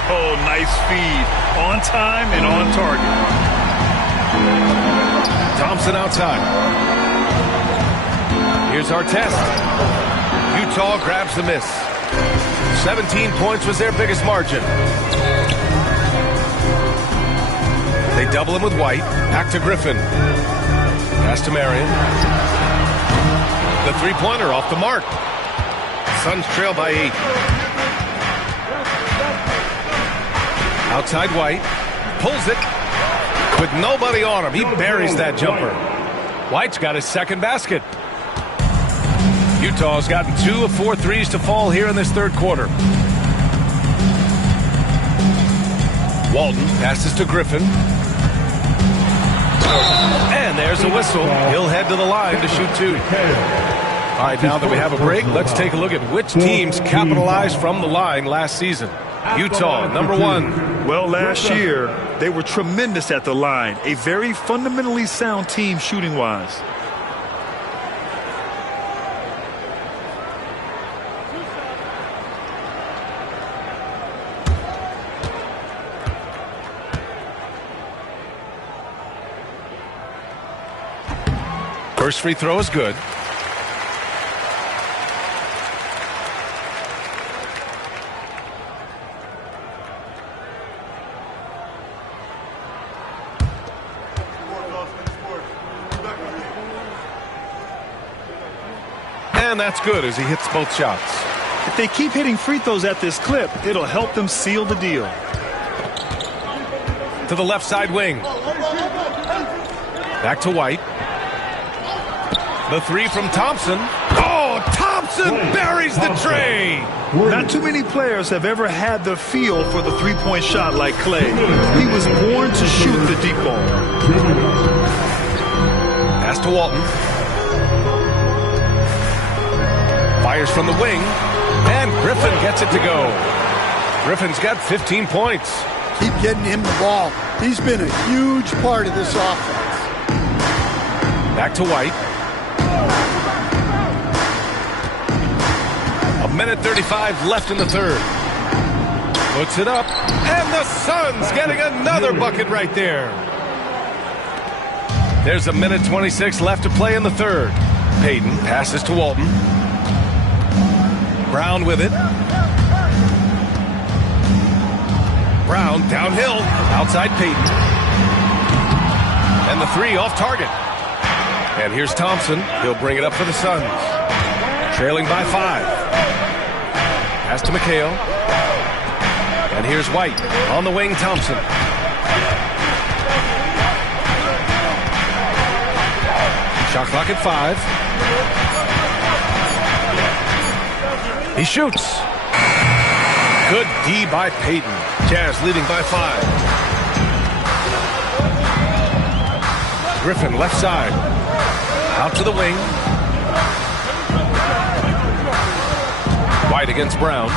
Oh, nice feed. On time and on target. Thompson outside. Here's Artest. Utah grabs the miss. 17 points was their biggest margin. They double him with White. Back to Griffin. Pass to Marion. The three-pointer off the mark. Suns trail by 8. Outside White. Pulls it. With nobody on him, he buries that jumper. White's got his 2nd basket. Utah's gotten 2 of 4 threes to fall here in this 3rd quarter. Walton passes to Griffin. And there's a whistle. He'll head to the line to shoot 2. All right, now that we have a break, let's take a look at which teams capitalized from the line last season. Utah, number 1. Well, last year, they were tremendous at the line. A very fundamentally sound team shooting-wise. First free throw is good. And that's good as he hits both shots. If they keep hitting free throws at this clip, it'll help them seal the deal. To the left side wing. Back to White. The three from Thompson. Oh, Thompson buries the tray. Not too many players have ever had the feel for the three-point shot like Clay. He was born to shoot the deep ball. Pass to Walton. Fires from the wing. And Griffin gets it to go. Griffin's got 15 points. Keep getting him the ball. He's been a huge part of this offense. Back to White. A minute 35 left in the third. Puts it up. And the Suns getting another bucket right there. There's a minute 26 left to play in the third. Payton passes to Walton. Brown with it. Brown downhill. Outside Payton. And the three off target. And here's Thompson. He'll bring it up for the Suns. Trailing by 5. Pass to McHale. And here's White. On the wing, Thompson. Shot clock at 5. He shoots. Good D by Payton. Jazz leading by 5. Griffin left side. Out to the wing. White against Brown.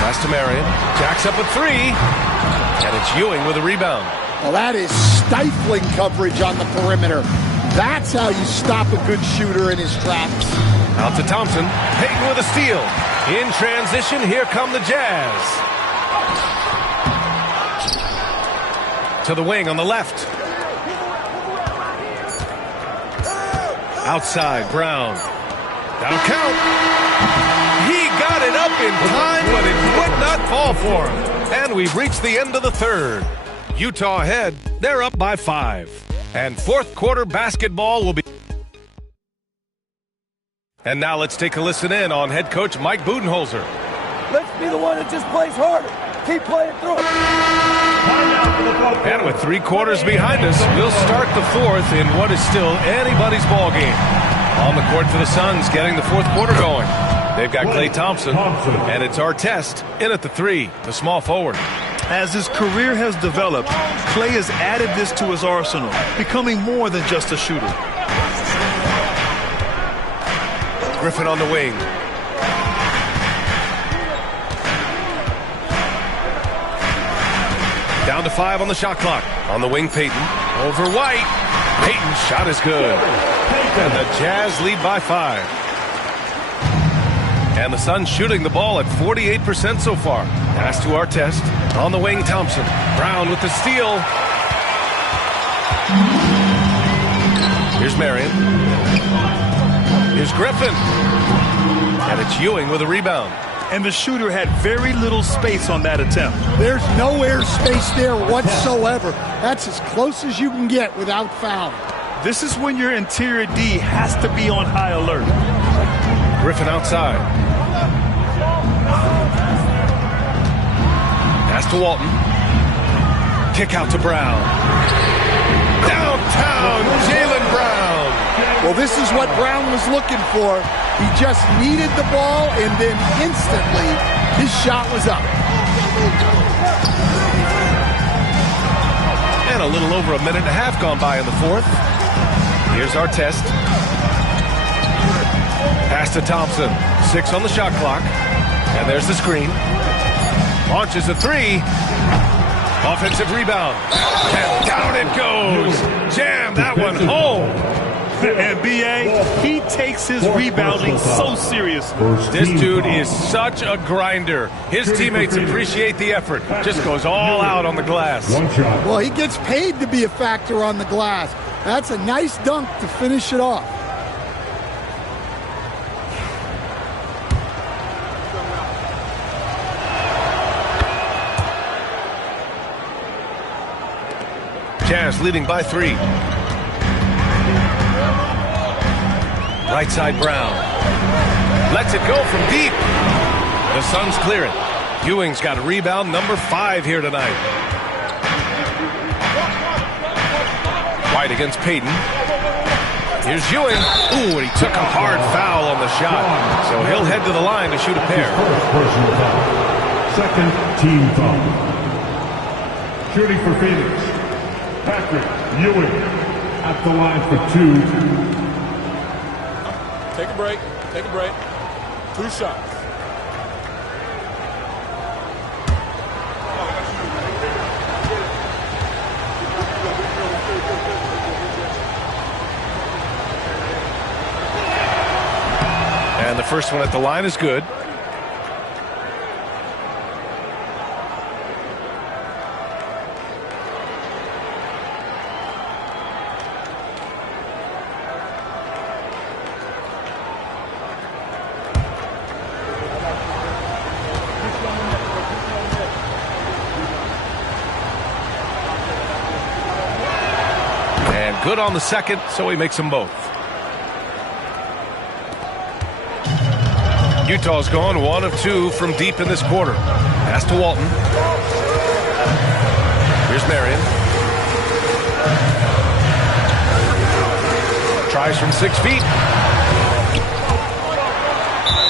Pass to Marion. Jacks up a 3. And it's Ewing with a rebound. Well, that is stifling coverage on the perimeter. That's how you stop a good shooter in his tracks. Out to Thompson. Payton with a steal. In transition, here come the Jazz. To the wing on the left. Outside, Brown. That'll count. He got it up in time, but it would not fall for him. And we've reached the end of the third. Utah ahead. They're up by 5. And fourth quarter basketball will be... And now let's take a listen in on head coach Mike Budenholzer. Let's be the one that just plays harder. Keep playing through it. And with 3 quarters behind us, we'll start the fourth in what is still anybody's ball game. On the court for the Suns, getting the fourth quarter going. They've got Klay Thompson, and it's Artest in at the 3, the small forward. As his career has developed, Klay has added this to his arsenal, becoming more than just a shooter. Griffin on the wing. Down to 5 on the shot clock. On the wing, Payton. Over White. Payton's shot is good. And the Jazz lead by 5. And the Suns shooting the ball at 48% so far. Pass to Artest. On the wing, Thompson. Brown with the steal. Here's Marion. Here's Griffin. And it's Ewing with a rebound. And the shooter had very little space on that attempt. There's no air space there whatsoever. That's as close as you can get without foul. This is when your interior D has to be on high alert. Griffin outside. Pass to Walton. Kick out to Brown. Downtown, Jaylen Brown. Well, this is what Brown was looking for. He just needed the ball, and then instantly his shot was up. And a little over a minute and a half gone by in the fourth. Here's Artest. Pass to Thompson. 6 on the shot clock. And there's the screen. Launches a 3. Offensive rebound. And down it goes. Jam that one home. And B.A., he takes his rebounding so seriously. This dude is such a grinder. His teammates appreciate the effort. Just goes all out on the glass. Well, he gets paid to be a factor on the glass. That's a nice dunk to finish it off. Jazz leading by 3. Right side Brown. Lets it go from deep. The Suns clear it. Ewing's got a rebound, number 5 here tonight. White against Payton. Here's Ewing. Ooh, and he took a hard foul on the shot. So he'll head to the line to shoot a pair. Personal foul. Second team foul. Shooting for Phoenix, Patrick Ewing at the line for 2. Take a break. Take a break. 2 shots. And the first one at the line is good. And good on the second, so he makes them both. Utah's gone 1 of 2 from deep in this quarter. Pass to Walton. Here's Marion. Tries from 6 feet.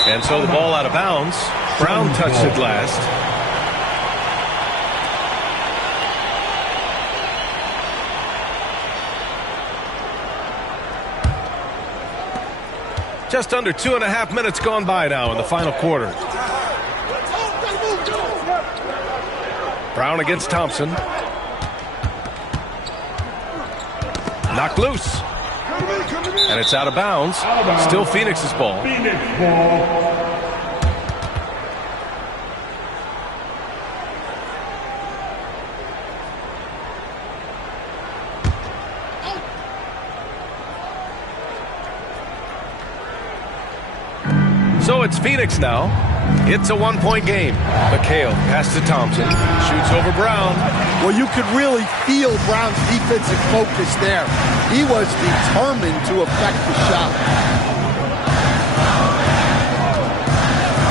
And so the ball out of bounds. Brown touched it last. Just under 2.5 minutes gone by now in the final quarter. Brown against Thompson. Knocked loose. And it's out of bounds. Still Phoenix's ball. Phoenix ball. So it's Phoenix now. It's a 1-point game. McHale pass to Thompson. Shoots over Brown. Well, you could really feel Brown's defensive focus there. He was determined to affect the shot.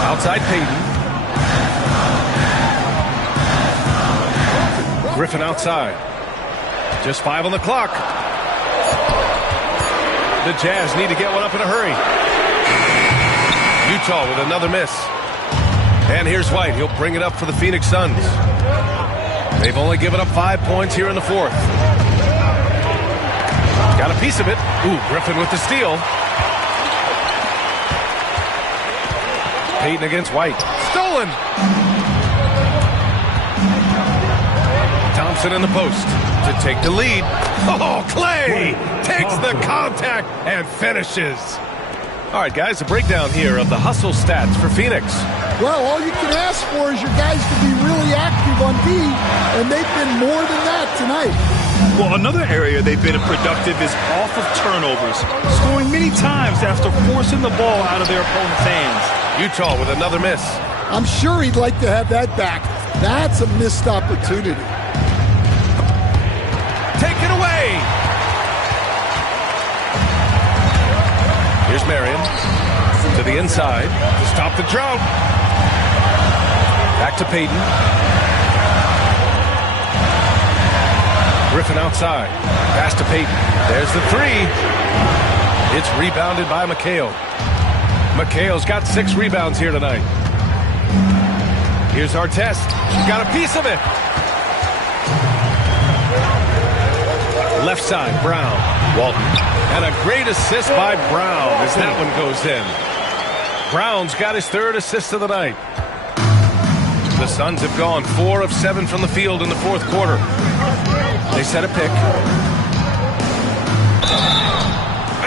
Outside Payton. Griffin outside. Just 5 on the clock. The Jazz need to get one up in a hurry. Utah with another miss. And here's White. He'll bring it up for the Phoenix Suns. They've only given up 5 points here in the fourth. Got a piece of it. Ooh, Griffin with the steal. Payton against White. Stolen. Thompson in the post to take the lead. Oh, Clay takes the contact and finishes. All right, guys, a breakdown here of the hustle stats for Phoenix. Well, all you can ask for is your guys to be really active on D, and they've been more than that tonight. Well, another area they've been productive is off of turnovers, scoring many times after forcing the ball out of their opponent's hands. Utah with another miss. I'm sure he'd like to have that back. That's a missed opportunity. Take it away. Here's Marion to the inside to stop the drought. Back to Payton. Griffin outside. Pass to Payton. There's the 3. It's rebounded by McHale. McHale's got 6 rebounds here tonight. Here's Artest. She's got a piece of it. Left side, Brown. Walton. And a great assist by Brown as that one goes in. Brown's got his 3rd assist of the night. The Suns have gone 4 of 7 from the field in the fourth quarter. They set a pick.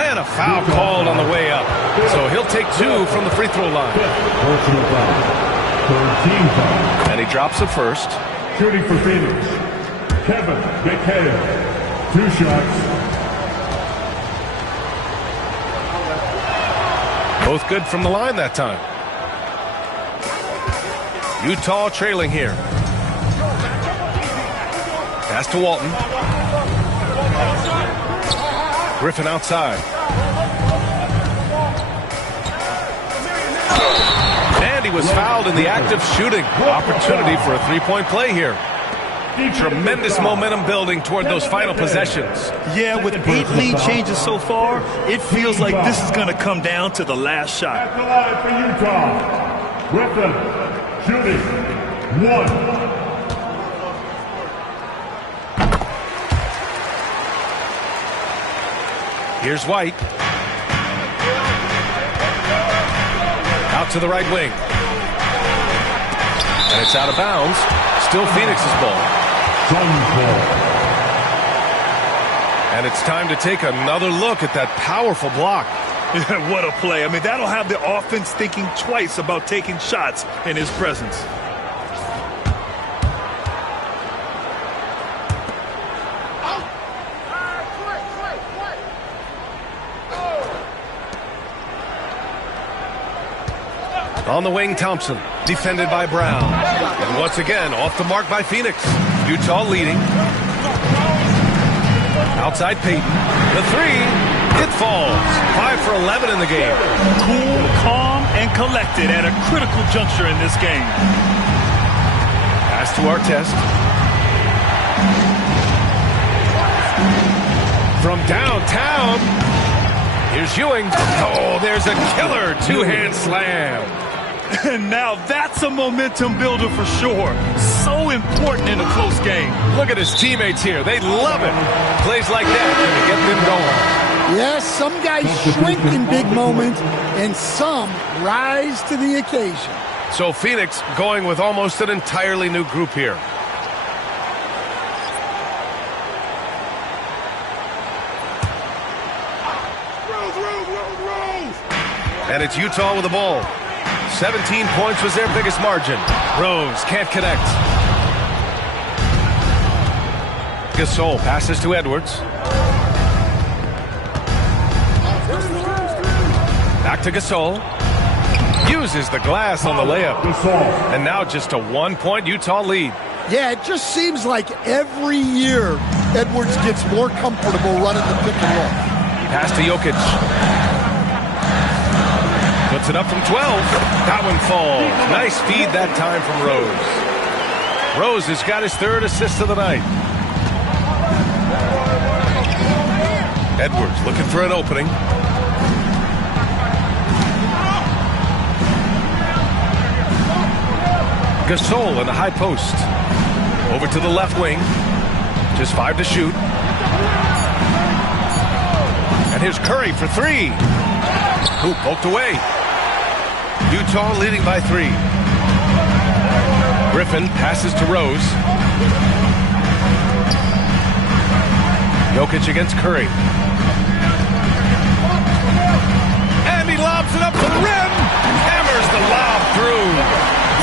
And a foul called on the way up. So he'll take 2 from the free throw line. Personal foul. Third team foul. And he drops it first. Shooting for Phoenix, Kevin McHale. 2 shots. Both good from the line that time. Utah trailing here. Pass to Walton. Griffin outside. And he was fouled in the act of shooting. Opportunity for a three-point play here. Tremendous momentum building toward those final possessions. Yeah, with 8 lead changes so far, it feels like this is going to come down to the last shot. At the line for Utah, Griffin, shooting, 1. Here's White. Out to the right wing. And it's out of bounds. Still Phoenix's ball. And it's time to take another look at that powerful block. What a play. I mean, that'll have the offense thinking twice about taking shots in his presence. On the wing, Thompson, defended by Brown. And once again, off the mark by Phoenix. Utah leading. Outside Payton. The three. It falls. 5 for 11 in the game. Cool, calm, and collected at a critical juncture in this game. Pass to Artest. From downtown. Here's Ewing. Oh, there's a killer two-hand slam. And now that's a momentum builder for sure. So important in a close game. Look at his teammates here. They love it. Plays like that to get them going. Yes, some guys shrink in big moments, and some rise to the occasion. So Phoenix going with almost an entirely new group here. And it's Utah with the ball. 17 points was their biggest margin. Rose can't connect. Gasol passes to Edwards. Back to Gasol. Uses the glass on the layup. And now just a 1-point Utah lead. Yeah, it just seems like every year Edwards gets more comfortable running the pick and roll. Pass to Jokic. Puts it up from 12. That one falls. Nice feed that time from Rose. Rose has got his 3rd assist of the night. Edwards looking for an opening. Gasol in the high post. Over to the left wing. Just 5 to shoot. And here's Curry for 3. Who poked away. Utah leading by 3. Griffin passes to Rose. Jokic against Curry. And he lobs it up to the rim. Hammers the lob through.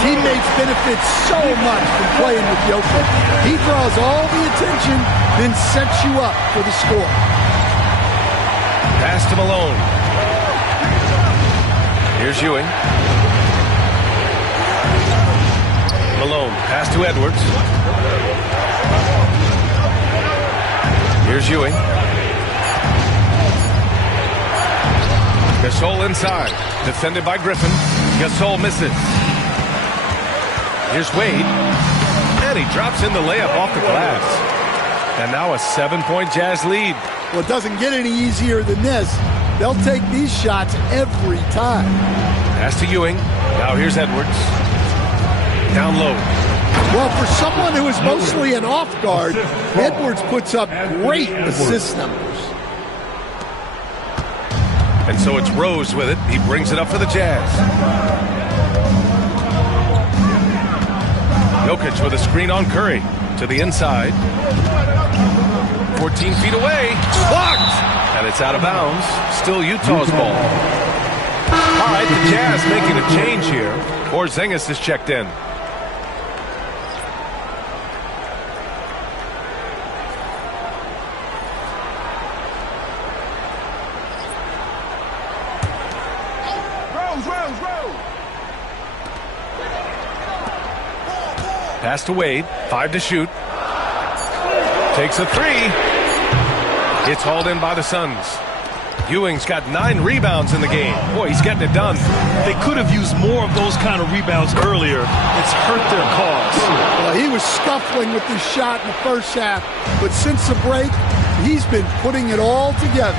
Teammates benefit so much from playing with Jokic. He draws all the attention, then sets you up for the score. Pass to Malone. Here's Ewing. Malone, pass to Edwards. Here's Ewing. Gasol inside. Defended by Griffin. Gasol misses. Here's Wade. And he drops in the layup off the glass. And now a 7-point Jazz lead. Well, it doesn't get any easier than this. They'll take these shots every time. Pass to Ewing. Now here's Edwards. Down low. Well, for someone who is mostly an off guard, Edwards puts up great assist numbers. And so it's Rose with it. He brings it up for the Jazz. Jokic with a screen on Curry. To the inside. 14 feet away. Blocked! And it's out of bounds. Still Utah's ball. All right, the Jazz making a change here. Porzingis is checked in. Pass to Wade. 5 to shoot. Takes a 3. It's hauled in by the Suns. Ewing's got 9 rebounds in the game. Boy, he's getting it done. They could have used more of those kind of rebounds earlier. It's hurt their cause. Well, he was scuffling with his shot in the first half, but since the break, he's been putting it all together.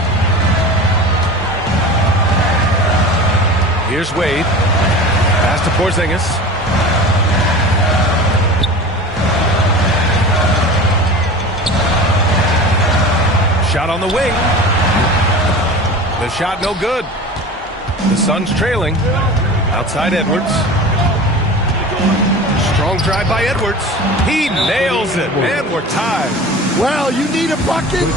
Here's Wade. Pass to Porzingis. Shot on the wing. The shot no good. The Suns trailing. Outside Edwards. Strong drive by Edwards. He nails it. And we're tied. Well, you need a bucket?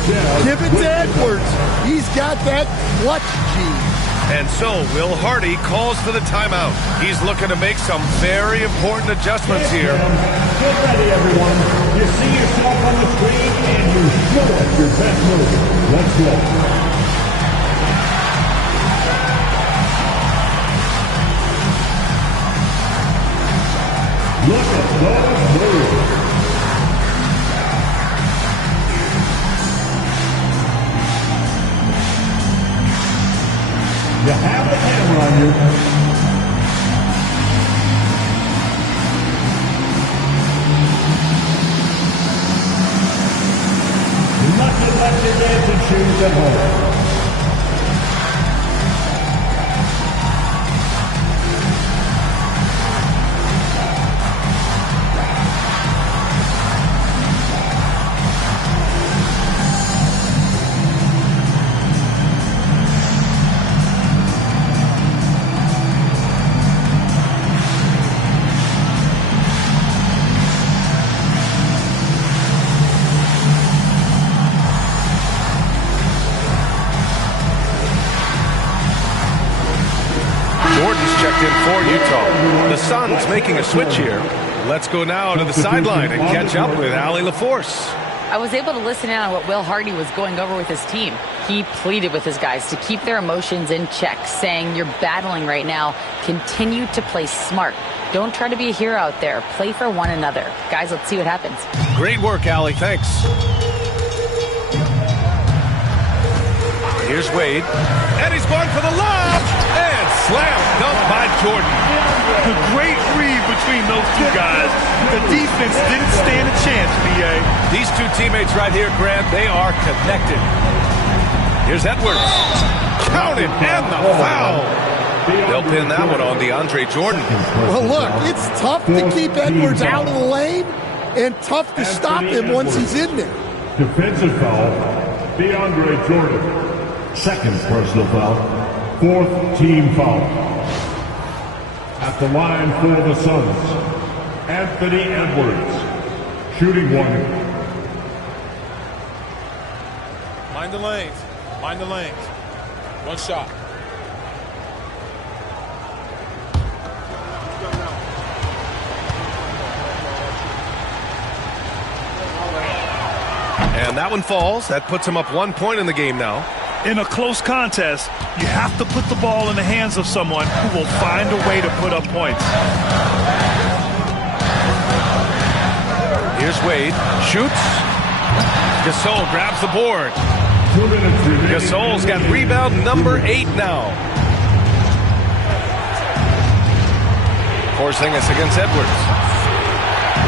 Give it to Edwards. He's got that clutch gene. And so Will Hardy calls for the timeout. He's looking to make some very important adjustments here. Get ready, everyone. You see yourself on the screen, and you show us your best move. Let's go. Look at those moves. You have the hammer on you. Nothing left your dancing shoes at home. Checked in for Utah. The Suns making a switch here. Let's go now to the sideline and catch up with Allie LaForce. I was able to listen in on what Will Hardy was going over with his team. He pleaded with his guys to keep their emotions in check, saying, you're battling right now. Continue to play smart. Don't try to be a hero out there. Play for one another. Guys, let's see what happens. Great work, Allie. Thanks. Here's Wade. And he's going for the lob. And slam dunk by Jordan. A great read between those two guys. The defense didn't stand a chance, B.A. These two teammates right here, Grant, they are connected. Here's Edwards. Counted and the foul. They'll pin that one on DeAndre Jordan. Well, look, it's tough to keep Edwards out of the lane and tough to stop him once he's in there. Defensive foul, DeAndre Jordan. Second personal foul. Fourth team foul. At the line for the Suns, Anthony Edwards. Shooting one. Mind the lanes. Mind the lanes. One shot. And that one falls. That puts him up 1 point in the game now. In a close contest, you have to put the ball in the hands of someone who will find a way to put up points. Here's Wade. Shoots. Gasol grabs the board. 2 minutes remaining. Gasol's got rebound number 8 now. Porzingis against Edwards.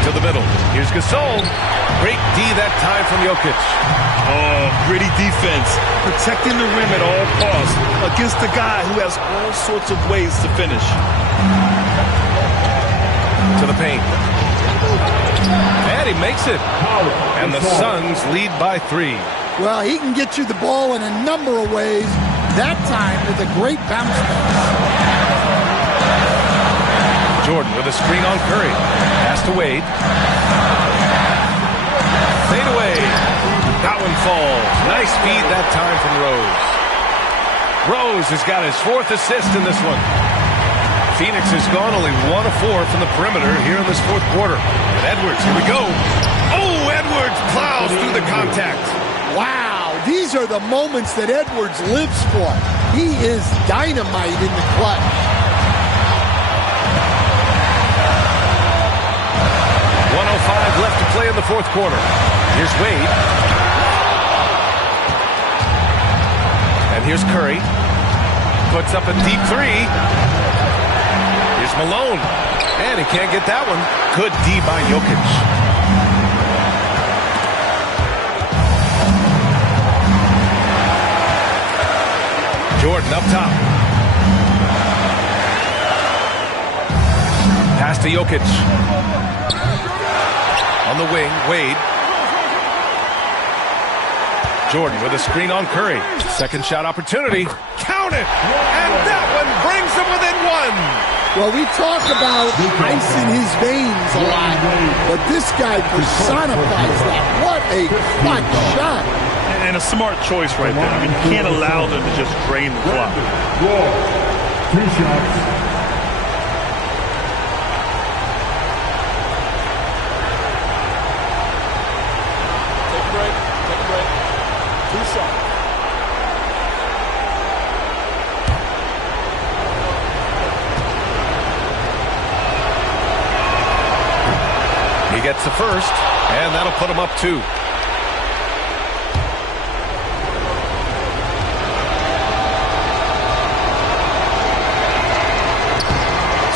To the middle. Here's Gasol. Great D that time from Jokic. Oh, gritty defense. Protecting the rim at all costs against a guy who has all sorts of ways to finish. To the paint. And he makes it. And the Suns lead by 3. Well, he can get you the ball in a number of ways. That time with a great bounce pass. Jordan with a screen on Curry. Pass to Wade. Fade away. That one falls. Nice feed that time from Rose. Rose has got his 4th assist in this one. Phoenix has gone only 1 of 4 from the perimeter here in this 4th quarter. And Edwards, here we go. Oh, Edwards plows through the contact. Wow, these are the moments that Edwards lives for. He is dynamite in the clutch. 1:05 left to play in the fourth quarter. Here's Wade. And here's Curry. Puts up a deep three. Here's Malone. And he can't get that one. Good D by Jokic. Jordan up top. Pass to Jokic. On the wing, Wade. Jordan with a screen on Curry. Second shot opportunity. Count it! And that one brings them within one. Well, we talk about ice in his veins a lot, but this guy personifies that. What a clutch shot. And a smart choice right there. I mean, you can't allow them to just drain the clock. 2 shots. Take a break. Take a break. 2 shots. He gets the first, and that'll put him up 2.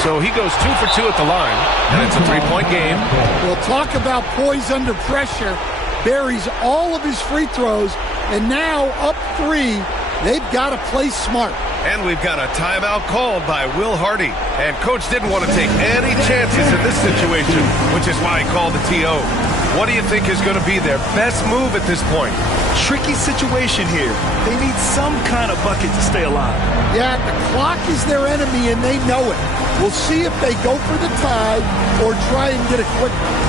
So he goes 2 for 2 at the line, and it's a 3-point game. We'll talk about poise under pressure. Buries all of his free throws, and now up 3. They've got to play smart. And we've got a timeout called by Will Hardy. And Coach didn't want to take any chances in this situation, which is why he called the TO. What do you think is going to be their best move at this point? Tricky situation here. They need some kind of bucket to stay alive. Yeah, the clock is their enemy, and they know it. We'll see if they go for the tie or try and get a quick one.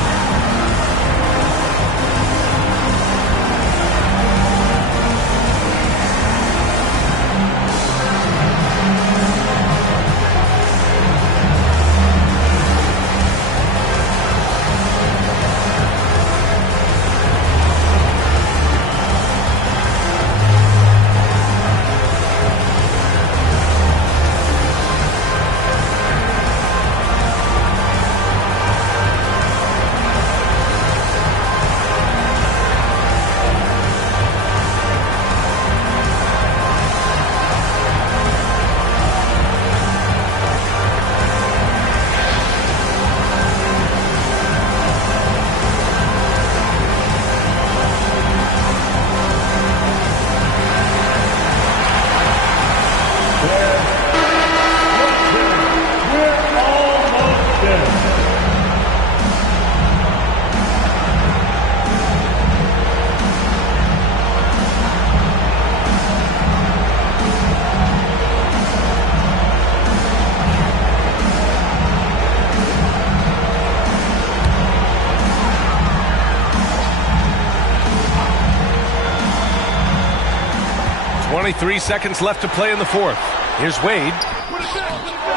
Three seconds left to play in the fourth. Here's Wade.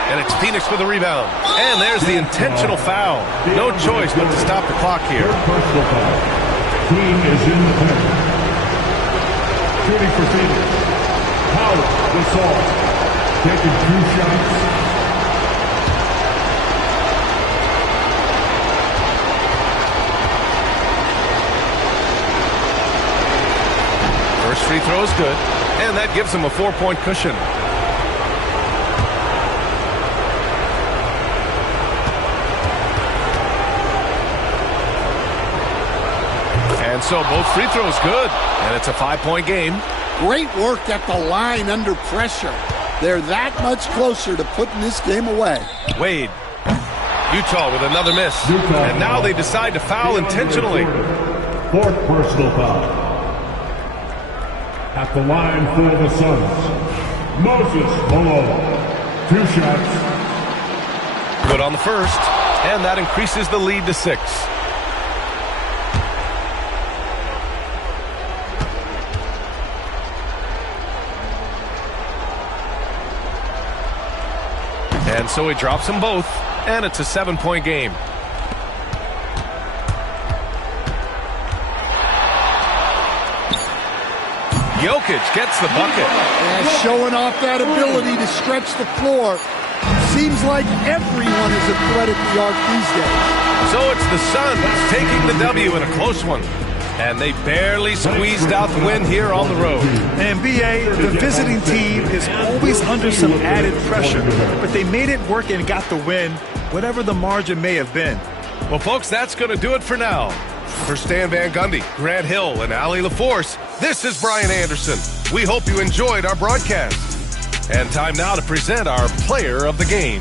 And it's Phoenix with a rebound. And there's the intentional foul. No choice but to stop the clock here. Personal foul. Team is in the pen. Shooting for Phoenix. Howard, Gasol. Taking 2 shots. First free throw is good. And that gives him a 4-point cushion. And so both free throws good. And it's a 5-point game. Great work at the line under pressure. They're that much closer to putting this game away. Wade. Utah with another miss. And now they decide to foul intentionally. 4th personal foul. At the line for the Suns, Moses Malone. 2 shots. Good on the first, and that increases the lead to 6. And so he drops them both, and it's a 7-point game. Jokic gets the bucket. And showing off that ability to stretch the floor. Seems like everyone is a threat at the arc these days. So it's the Suns taking the W in a close one. And they barely squeezed out the win here on the road. And BA, the visiting team is always under some added pressure, but they made it work and got the win, whatever the margin may have been. Well, folks, that's going to do it for now. For Stan Van Gundy, Grant Hill, and Allie LaForce, this is Brian Anderson. We hope you enjoyed our broadcast. And time now to present our player of the game.